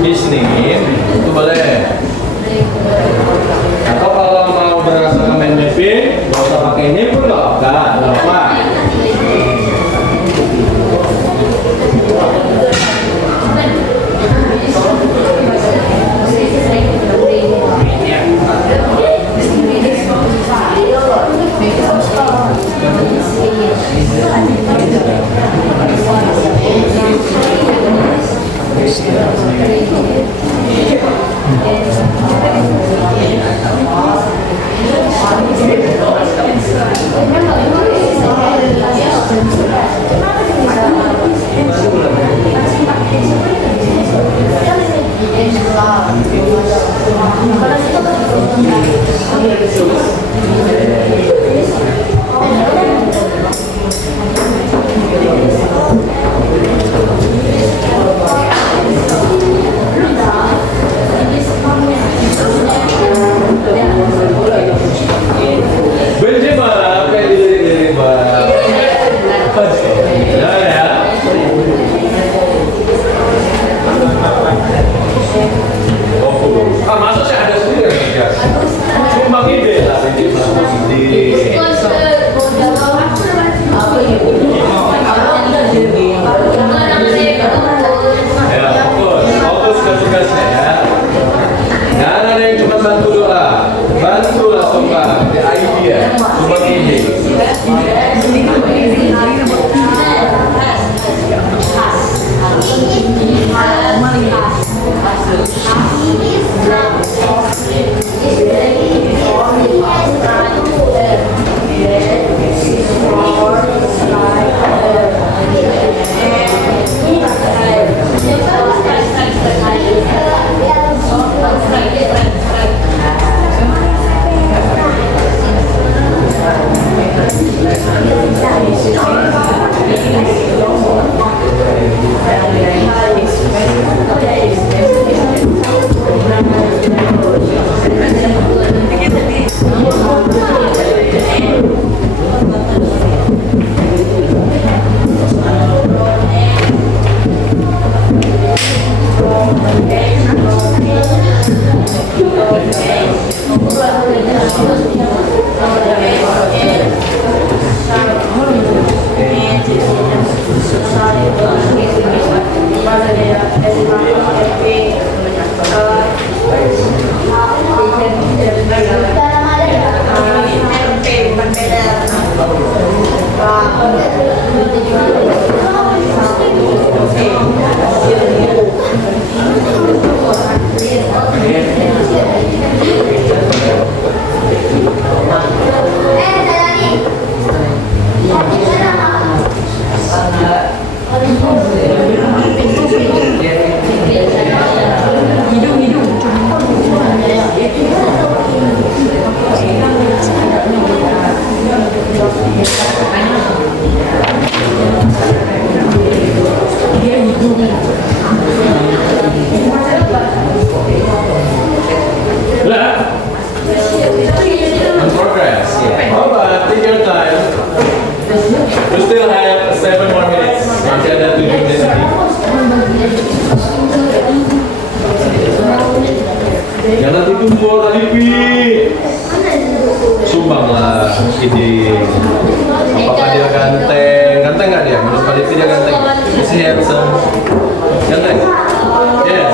His name itu boleh. Atau kalau mau berdasarkan main mapping, nggak usah pakai ini pun nggak apa-apa. In progress. Oh, but take your time. You still have 7 more minutes. Masih ada 7 menit lagi. Jangan ditumpul tadi, Pi. Sumbanglah ide. Apakah dia ganteng? Ganteng nggak dia? Menurut Pak Lipi dia ganteng? Masih handsome. Ganteng? Yes.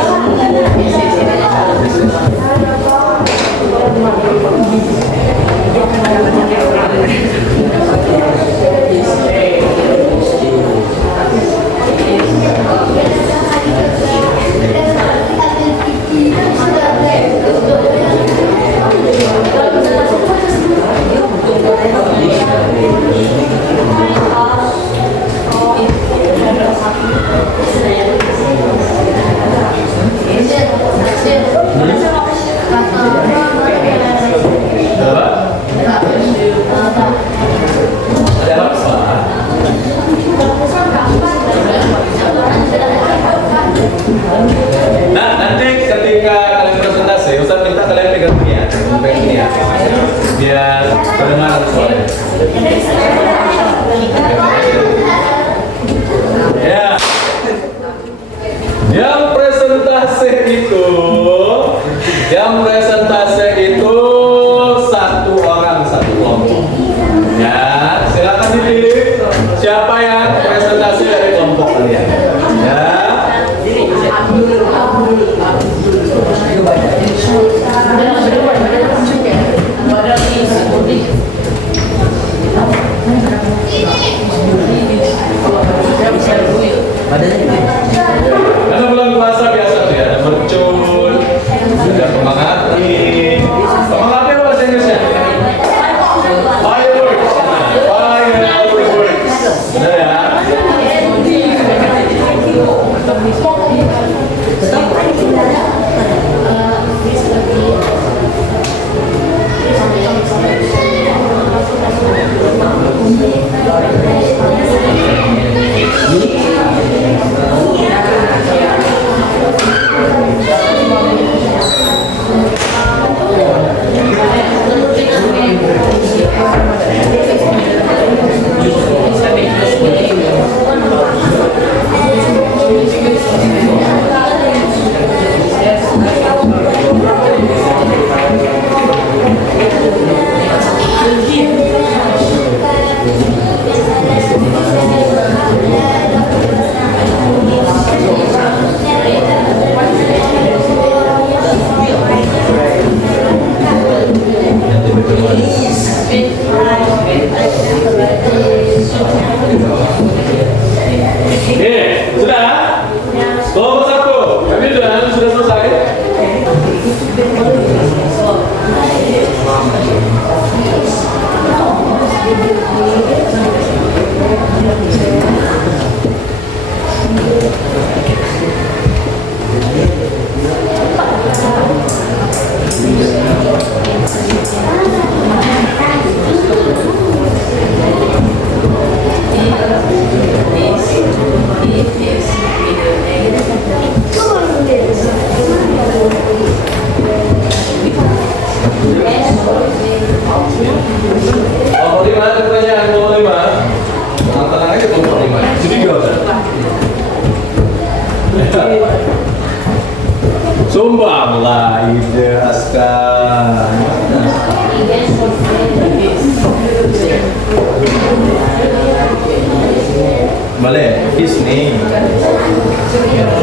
Boleh. His name.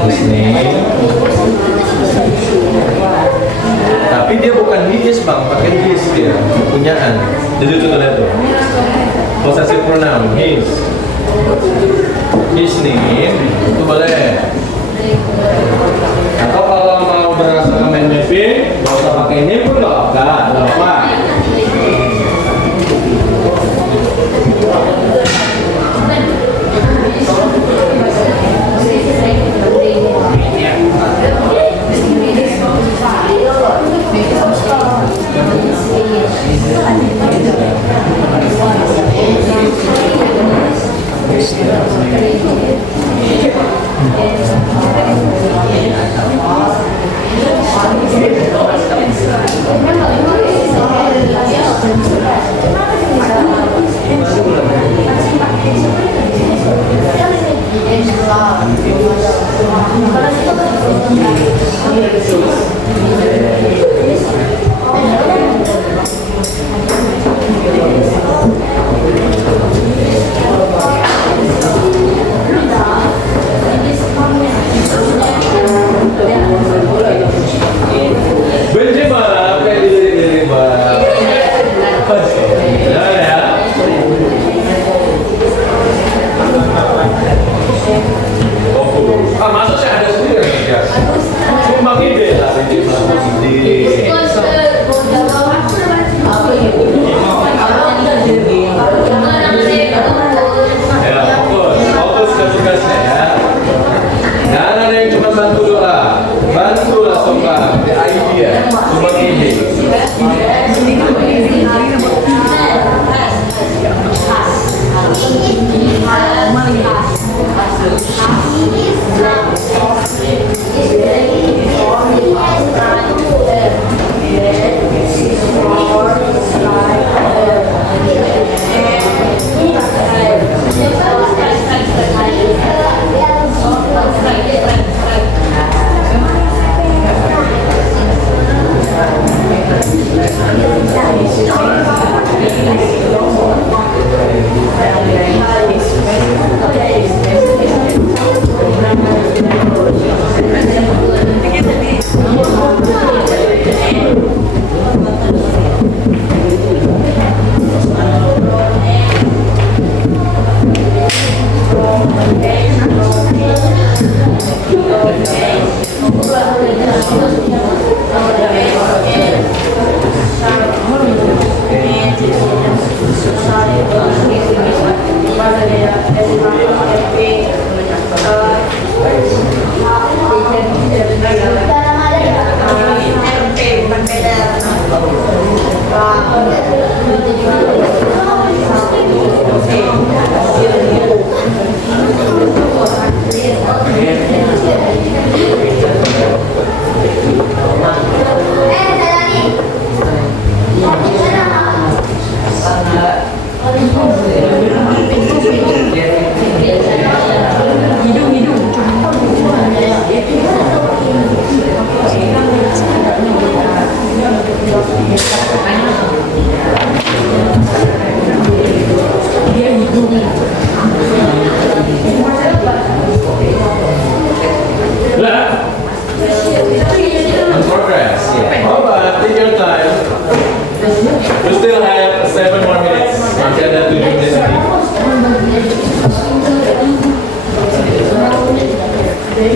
His name. Tapi dia bukan his bang, pakai his dia, kepunyaan. Jadi contoh lihat tuh. Possessive pronoun his. His name itu boleh. Atau kalau mau berasa main mapping, nggak usah pakai ini pun nggak apa-apa.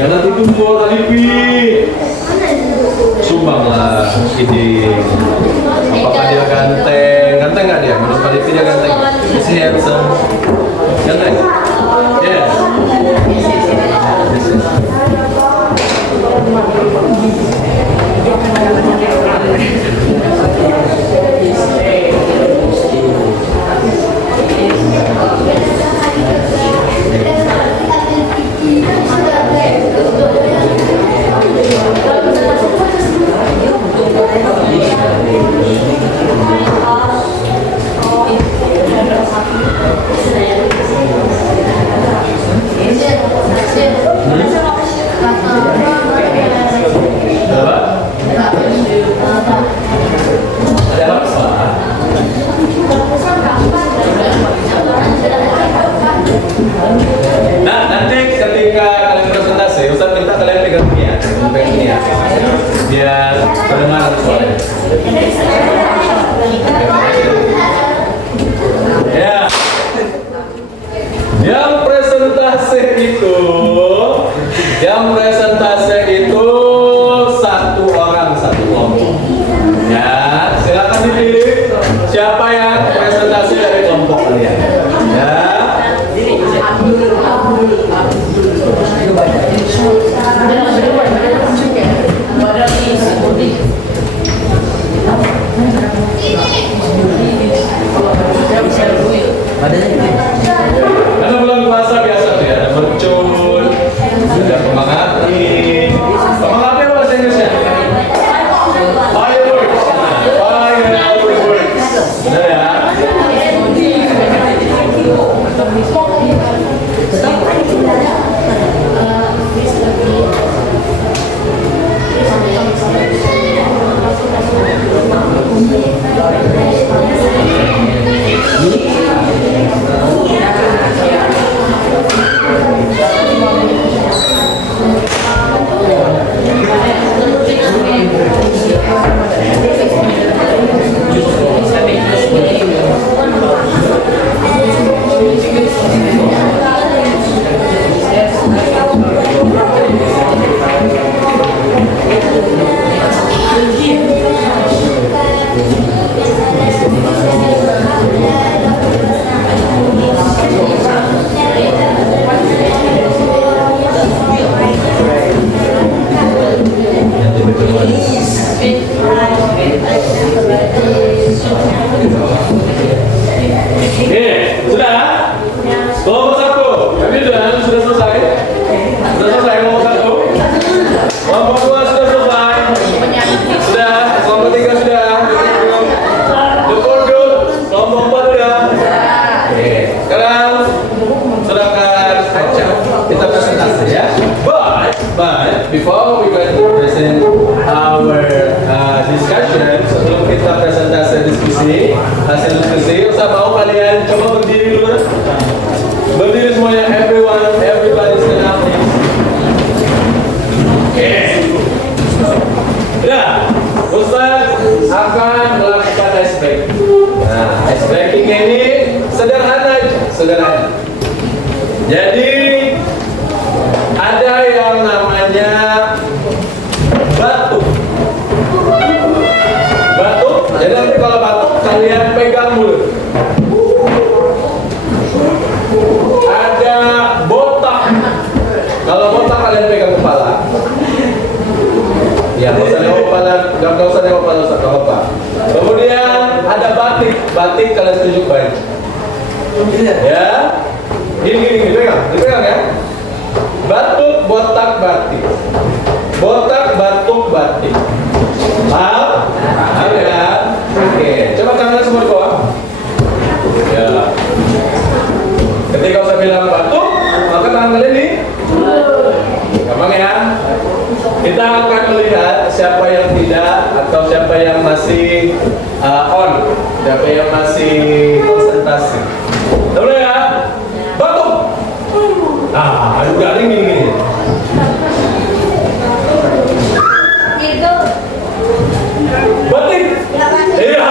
Jangan ditumpul tadi Pi. Sumbanglah ide. Apakah dia ganteng? Ganteng nggak dia? Menurut Pak Lipi dia ganteng. Masih handsome. Ganteng. Yes. itu, yang presentase itu satu orang satu kelompok. Ya, silakan dipilih siapa yang presentasi dari kelompok kalian. Ya. Karena bulan puasa biasa tuh ya, ada mercun, ada kembang api. Kembang api apa bahasa Inggrisnya? Fireworks. Fireworks. Benar ya? Before we going to present our discussion, sebelum kita presentasi diskusi, hasil diskusi, saya mau kalian coba berdiri dulu. Berdiri semuanya, everybody stand up. Oke. Ya, Ustaz akan melakukan ice breaking. Nah, ice breaking ini sederhana aja, sederhana. Jadi ada yang namanya batuk. Batuk, jadi nanti kalau batuk kalian pegang mulut. Ada botak. Kalau botak kalian pegang kepala. Ya, nggak usah nengok kepala, nggak usah nengok kepala, nggak apa-apa. Kemudian ada batik. Batik kalian tunjuk baju. Ya, gini, dipegang ya. Batuk, botak, batik. Botak, batuk, batik. Paham? Paham ya? Oke, coba tangan semua di bawah. Ya. Ketika saya bilang batuk, maka tangan kalian ini gampang ya. Kita akan melihat siapa yang tidak atau siapa yang masih on, siapa yang masih konsentrasi. Boleh ya? Batuk. Aduh garing gini. Batik. Iya.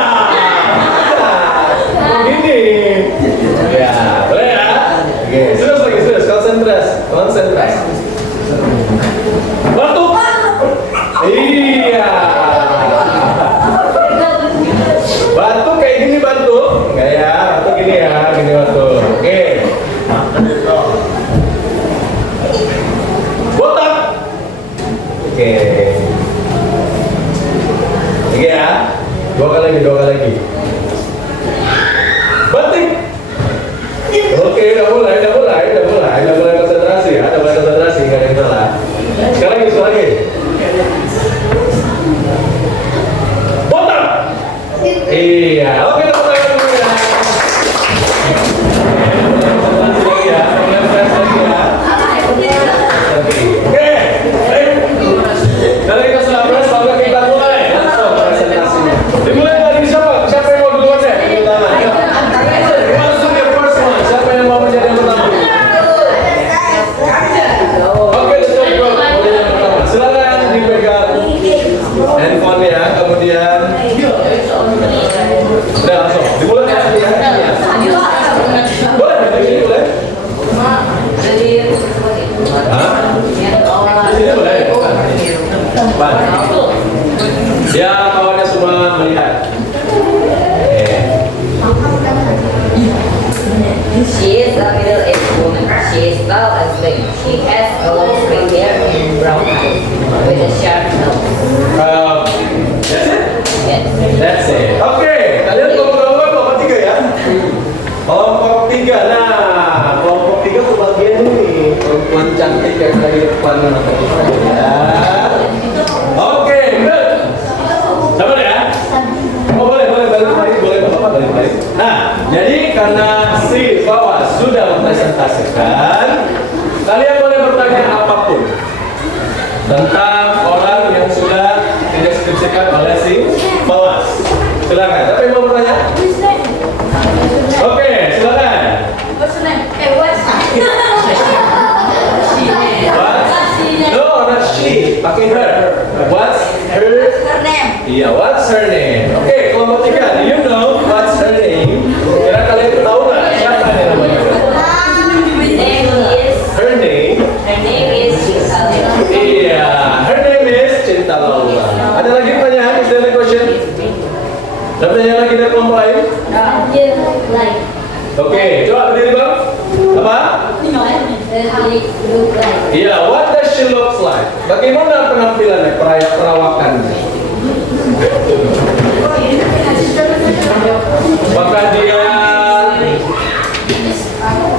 Gini. Ya, boleh ya? Oke, serius, konsentrasi. Batuk. Iya. Batuk kayak gini batuk. Enggak ya, batuk gini ya, gini batuk. Oke. Botak. Oke. Oke ya. Dua kali lagi. Batik. Oke, udah mulai konsentrasi ya, nggak ada yang salah. Sekali lagi. Botak. Iya, oke, kita mulai dulu ya. Oke, dari kita selapres, maka kita mulai. Langsung presentasinya. Dimulai dari siapa? Siapa yang mau duluan ya? Langsung ya, first one. Siapa yang mau menjadi yang pertama? Hah? Tidak boleh. Depan. Ya, kawannya semua melihat. She is a middle-aged woman. She is tall and slim. She has a long straight hair and brown eyes with a sharp nose. That's it? Yes. That's it. Oke, kalian kelompok 3 ya? Kelompok 3. Nah, kelompok 3 kebagian ini perempuan cantik yang dari depan ya. Oke, good. Sabar ya. Oh, boleh balik balik. Nah, jadi karena si Fawas sudah mempresentasikan, kalian boleh bertanya apapun tentang orang yang sudah dideskripsikan oleh si Fawas. Silakan. Siapa yang mau bertanya? Oke, silakan. What's her name? Hey, what's What? No, not she. Pakai her. What's her? her name? Iya, what's her name? Oke, kelompok 3. Do you know what's her name? Kira kalian tahu nggak siapa yang namanya? Her name? Her name is Iya, her name is Cinta Laura. Ada lagi pertanyaan? Is there any question? Ada pertanyaan lagi dari kelompok lain? Oke, coba berdiri bang. Apa? Iya, what does she looks like? Bagaimana penampilannya, perawakannya? Apakah dia?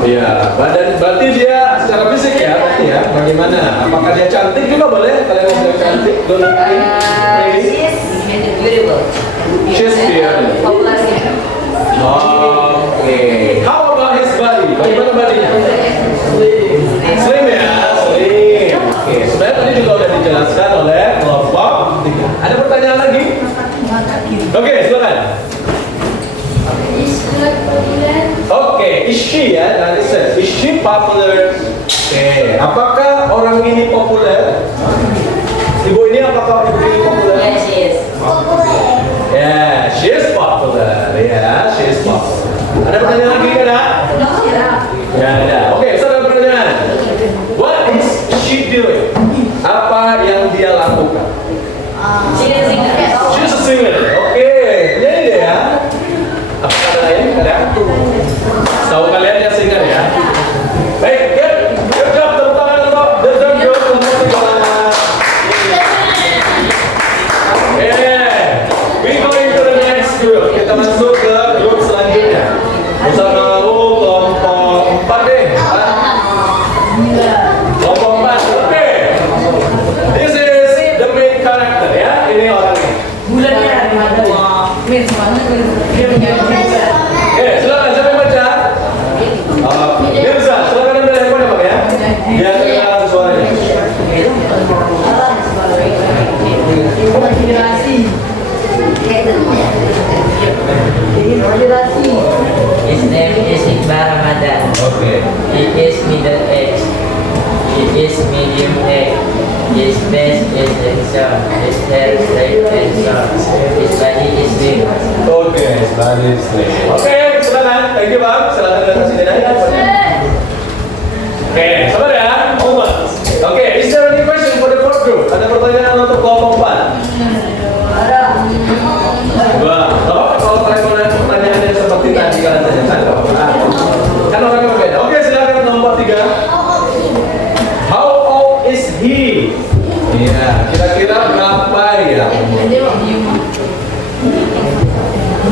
Iya, berarti dia secara fisik ya, berarti ya. Bagaimana? Apakah dia cantik juga boleh? Kalian mau bilang cantik? Don't she's beautiful. She's beautiful. Popular singer. Oke. How about his body? Bagaimana badinya? Slim ya, slim. Oke, sebenarnya tadi juga udah dijelaskan oleh kelompok 3. Ada pertanyaan lagi? Oke, silakan. Oke, is she ya? Nanti saya. Is she popular? Oke, apakah orang ini populer? Ibu ini apakah ibu ini populer? Yes, she is. Yeah, she is popular. Yeah, she is popular. Ada pertanyaan lagi kan? Ya ada. Oke, saya ada pertanyaan. What is she doing? Apa yang dia lakukan? She's a singer. She's a singer. Oke, ini dia ya. Apa ada lain? Ada? Tahu kalian dia singer ya? Baik, good job. Tepuk tangan untuk the third group. We going to the next group. Kita masuk ke grup selanjutnya. Bersama kelompok 4 deh. Kelompok 4. Oke. This is the main character ya. Ini orangnya. Bulannya hari mana? Min semangat dia menyanyi. Silakan siapa yang baca? Mirza, silakan ambil handphone ya Pak ya. Biar kedengaran suaranya. His name is Iqbal Ramadan. Oke. He is middle aged. He is medium age. His face is handsome. His hair straight and short. His body is big. Oke, sebagai Oke, silakan. Thank you Bang. Silakan datang sini aja. Oke, sabar ya. Almost. Oke, is there any question for the fourth group? Ada pertanyaan untuk kelompok 4? Wah, kalau kalian mau nanya pertanyaan yang seperti tadi kalian tanyakan, kan orangnya berbeda. Oke, silakan nomor 3. How old is he? Iya, kira-kira berapa ya?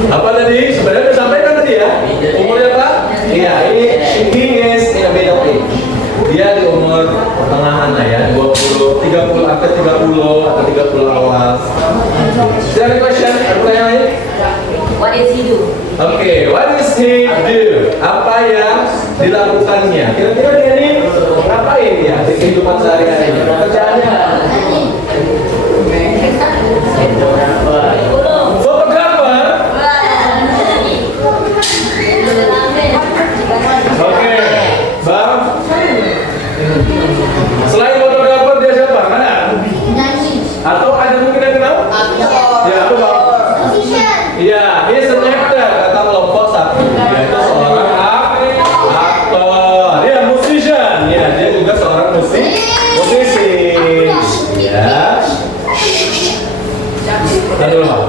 Apa tadi? Sebenarnya sudah sampaikan tadi ya. Umurnya apa? Iya, ini he is in a middle age. Dia di umur pertengahan lah ya, 20, 30, atau 30 atau 30 awal. Silakan question, ada pertanyaan lain? What does he do? Oke, what does he do? Apa yang dilakukannya? Kira-kira dia ini ngapain ya di kehidupan sehari-hari? Pekerjaannya? Fotografer? Oke, Bang. Selain fotografer dia siapa? Mana? Atau ada mungkin yang kenal? Ya, apa Bang? Iya, he is an actor, kata kelompok 1. Dia itu seorang aktor. Dia musician. Ya, dia juga seorang posisi. Ya. Tadi dulu, Pak.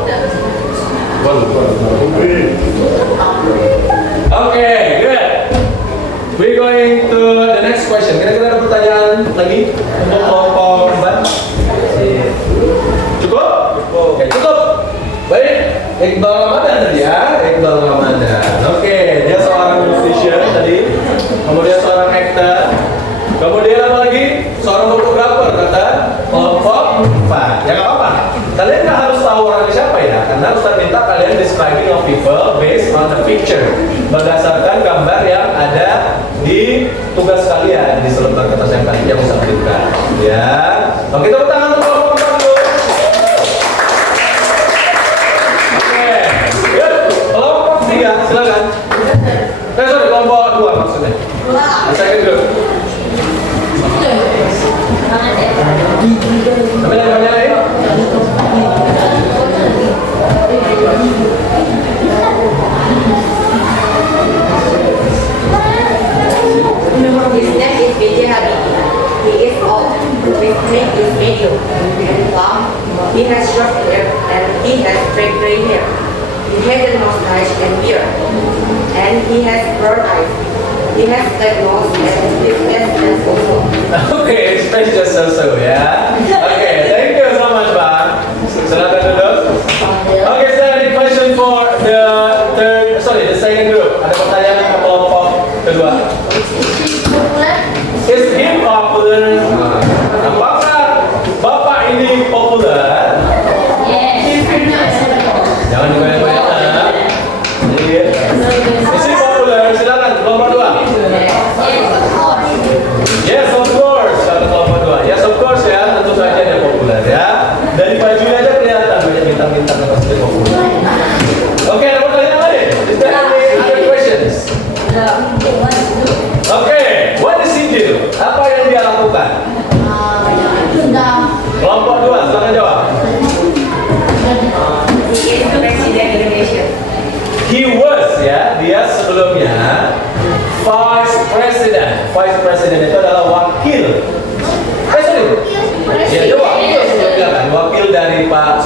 Oke, good. We're going to the next question. Kira-kira ada pertanyaan lagi untuk kelompok Ban? Cukup? Oke, cukup. Baik, Iqbal Ramadan tadi ya, Iqbal Ramadan. Oke, dia seorang musician tadi, kemudian seorang actor, kemudian apa lagi? Seorang fotografer kata kelompok Ban. Ya nggak apa-apa. Kalian nggak harus tahu orangnya siapa ya, karena Ustaz minta kalian describing of people based on the picture, berdasarkan gambar yang ada di tugas kalian di selembar kertas yang tadi yang Ustaz berikan. Ya, oke, tepuk tangan untuk kelompok Ban dulu. Oke, good. Kelompok 3, silakan. Sorry, kelompok 2 maksudnya. Second group. Sampai yang lain? His name is B.J. Habibie. He is old. His name is medium and long. He has short hair and he has straight gray hair. He has a mustache and beard. And he has brown eyes. He has black nose and his face is also. Okay, space just so ya. Okay, thank you so much, Pak. Silakan duduk. Okay, so any question for the second group? Ada pertanyaan ke kelompok kedua? Is he popular? Apakah Bapak ini populer? Jangan dibanyak-banyak. Is he popular? Silakan kelompok dua. Yes, of course. Kata kelompok dua. Yes, of course ya. Tentu saja dia populer ya. Dari bajunya aja kelihatan banyak bintang-bintang yang pasti populer. Oke, ada pertanyaan lain? Is there any other questions? Oke, what does he do? Apa yang dia lakukan? Kelompok dua, silakan jawab. He is President Indonesia. He was ya, dia sebelumnya Vice President. Vice President itu adalah wakil. Ya, dia wakil sebelumnya kan, wakil dari Pak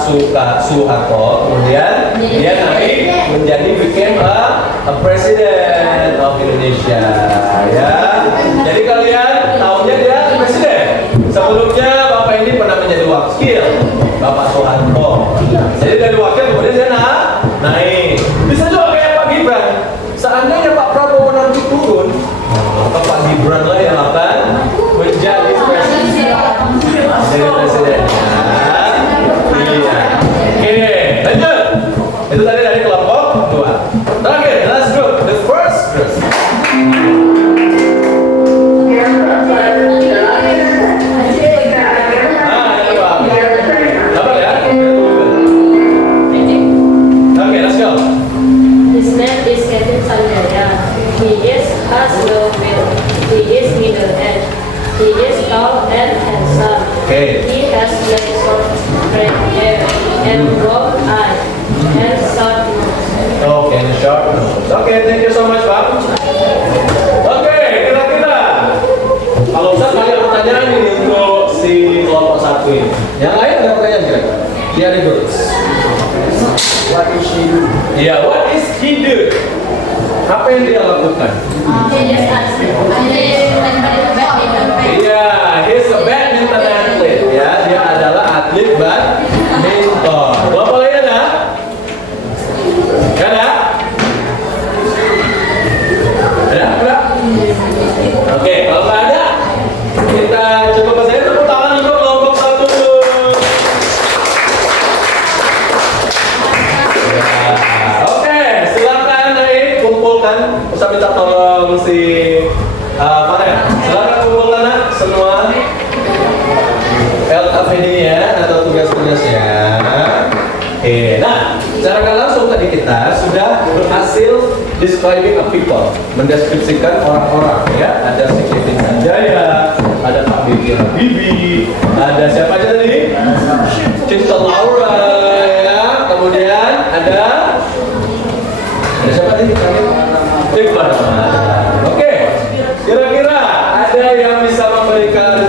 Soeharto. Kemudian dia naik menjadi became a president of Indonesia. Ya, jadi kalian tahunya dia presiden. Sebelumnya Bapak ini pernah menjadi wakil Bapak Soeharto. Jadi dari wakil kemudian dia naik. Bisa juga kayak Pak Gibran. Seandainya Pak Prabowo nanti turun, maka Pak Gibran lah yang akan menjadi presiden. Jadi presidennya. Iya. Oke, lanjut. Itu tadi dari kelompok 2. Terakhir, last group, the first group. Okay, let's go. His name is Kevin Sanjaya. He is husband with. He is middle aged. He is tall and handsome. Okay. He has black short gray hair and brown eyes and short nose. Okay, short. Okay, thank you so much, Pak. Oke, kira-kira kalau Ustaz ada pertanyaan ini untuk si kelompok 1 ini. Yang lain ada pertanyaan kira-kira? Dia ribut. What is she do? Ya, what is he do? Apa yang dia lakukan? Iya, he's a badminton athlete. Ya, dia adalah atlet badminton. Kelompok lain ada? Ada? Ada? Oke, kalau nggak ada, kita coba saya tepuk tangan untuk kelompok 1 dulu. Ya, oke, silakan naik kumpulkan. Ustaz minta tolong si mana ya? Silakan kumpulkan semua LKPD-nya atau tugas-tugasnya. Oke, nah secara nggak langsung tadi kita sudah berhasil describing a people, mendeskripsikan orang-orang ya. Ada si Kevin Sanjaya, ada Pak B.J. Habibie, ada siapa aja tadi? Cinta Laura ya. Kemudian ada siapa tadi? Iqbal. Oke, kira-kira ada yang bisa memberikan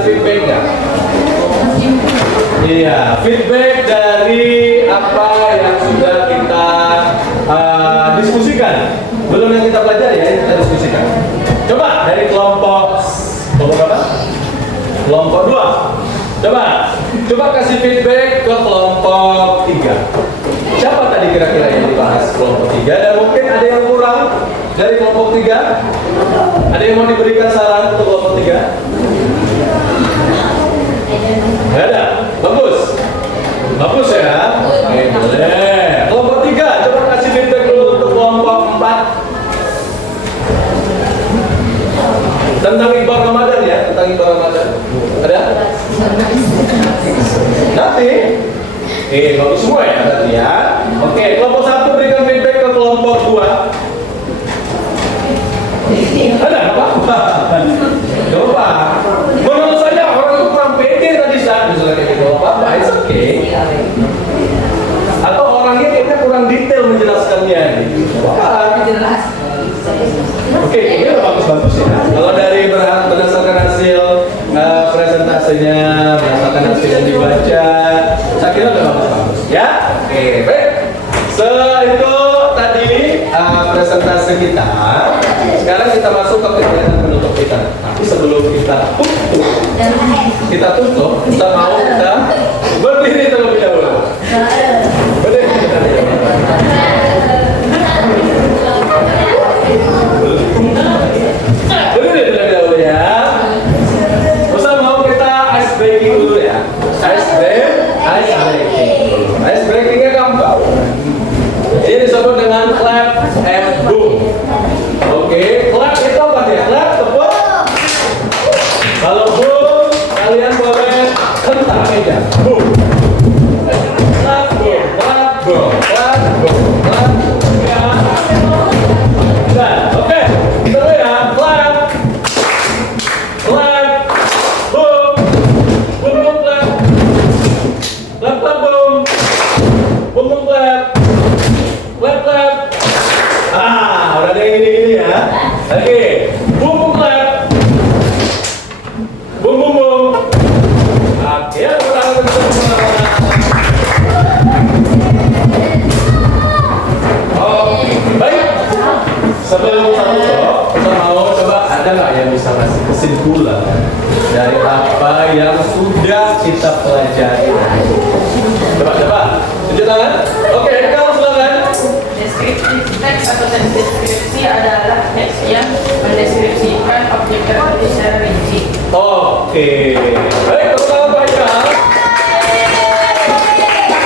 Iya, feedback dari apa yang sudah kita diskusikan. Belum yang kita pelajari ya, yang kita diskusikan. Coba dari kelompok apa? Kelompok 2. Coba kasih feedback ke kelompok 3. Siapa tadi kira-kira yang dibahas kelompok 3? Dan mungkin ada yang kurang dari kelompok 3? Ada yang mau diberikan saran untuk kelompok 3? Nggak ada? Bagus ya? Oke, boleh. Kelompok 3, coba kasih feedback dulu untuk kelompok 4. Tentang Iqbal Ramadan ya, tentang Iqbal Ramadan. Ada? Nanti? Bagus semua ya nanti ya. Oke, kelompok 1 berikan feedback ke kelompok 2. Ada apa? Coba. Menurut saya orang itu kurang pede tadi saat misalnya kayak gitu apa? It's okay. Atau orangnya kayaknya kurang detail menjelaskannya. Oke, ini udah bagus-bagus ya. Kalau dari berdasarkan hasil presentasinya, berdasarkan hasil yang dibaca, saya kira udah bagus-bagus ya. Oke, baik. Itu tadi presentasi kita. Sekarang kita masuk ke kegiatan penutup kita. Tapi sebelum kita tutup, kita mau kita berdiri terlebih dahulu. Berdiri terlebih dahulu ya. Ustaz mau kita ice breaking dulu ya. Ice breakingnya gampang. Ini disebut dengan clap and boom. Oke, clap itu apa ya? Clap, tepuk. Kalau boom, kalian boleh hentak meja. Boom. Clap, boom, clap, boom, clap, boom, clap. Ya. Nah, oke. Terus ya, clap. Clap. Boom. Boom, boom, clap. Clap, clap, boom. Boom, boom, clap. Clap, clap. Udah ada yang gini-gini ya. Oke. Boom, boom, clap. Boom, boom, boom. Oke, ya, baik. Sebelum tutup, kita mau coba ada nggak yang bisa kasih kesimpulan dari apa yang sudah kita pelajari? Coba. Tunjuk tangan. Oke, kalau silakan. Deskriptif teks atau deskripsi adalah teks yang mendeskripsikan objek tertentu secara rinci. Oke. Baik, pertama baiklah.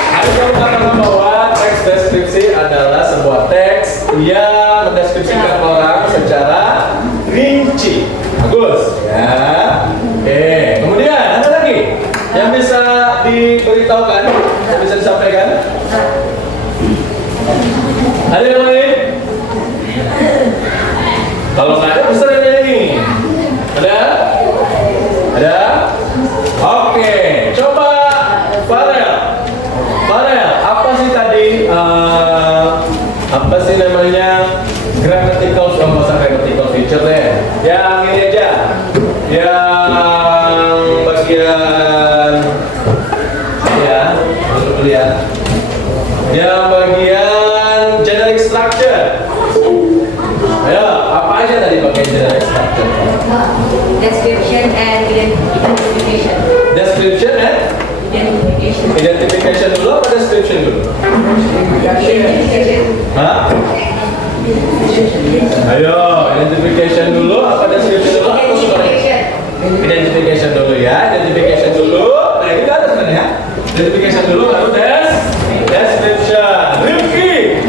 Ada yang mengatakan bahwa teks deskripsi adalah sebuah teks yang mendeskripsikan orang secara rinci. Bagus ya. Oke. Kemudian ada lagi yang bisa diberitahukan, yang bisa disampaikan. Ada yang lain? Kalau nggak ada, bisa ada ini. Ada? Ada? Oke, coba Farel, apa sih tadi? Apa sih namanya? Grammatical, bahasa grammatical feature deh. Yang ini aja. Yang bagian ya, untuk lihat. Yang bagian generic structure. Ayo, apa aja tadi bagian generic structure? Description and identification. Description and Identification. identification dulu apa description dulu? Identification. Hah? Ayo, identification dulu apa description dulu? Identification. Identification dulu ya, identification dulu. Nah ini ada sebenarnya. Identification dulu baru description. Rifki,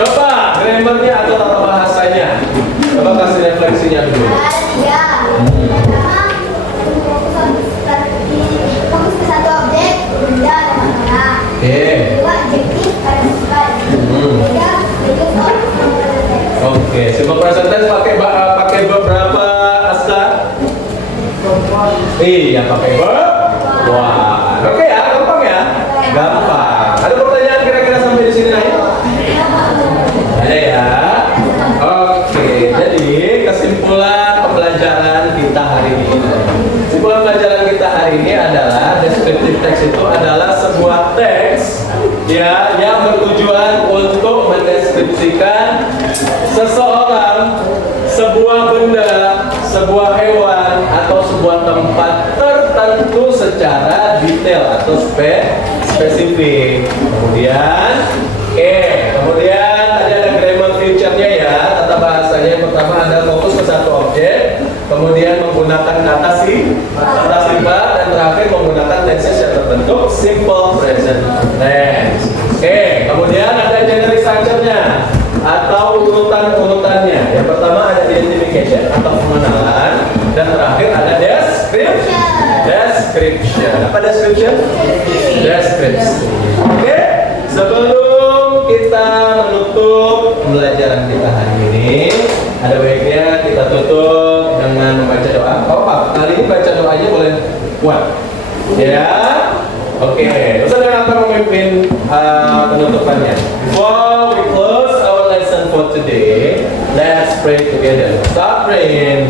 coba grammarnya atau tata bahasanya. Coba kasih refleksinya dulu. Fokus ke satu objek, benda dan masalah. Kedua, adjektif pada sifat. Ketiga, bentuk Oke, simple present tense pakai beberapa aska. Iya, pakai verb. Wah, oke ya, gampang ya. Gampang. Ada pertanyaan kira-kira sampai di sini Naim? Ada ya. Oke, jadi kesimpulan pembelajaran kita hari ini. Kesimpulan pembelajaran kita hari ini adalah descriptive teks itu adalah sebuah teks ya yang bertujuan untuk mendeskripsikan seseorang, sebuah benda, sebuah hewan atau sebuah tempat tertentu secara detail atau spesifik. Kemudian tadi ada grammar future-nya ya, tata bahasanya. Yang pertama Anda fokus ke satu objek, kemudian menggunakan kata sifat, dan terakhir menggunakan tenses yang terbentuk simple present tense. Kemudian ada generic structure-nya atau urutannya. Yang pertama ada identification atau pengenalan, dan terakhir ada description. Apa description? Description. Sebelum kita menutup pembelajaran kita hari ini, ada baiknya kita tutup dengan membaca doa. Kali ini baca doanya boleh kuat. Ya. Ustaz akan memimpin penutupannya. Before we close our lesson for today, let's pray together. Start praying.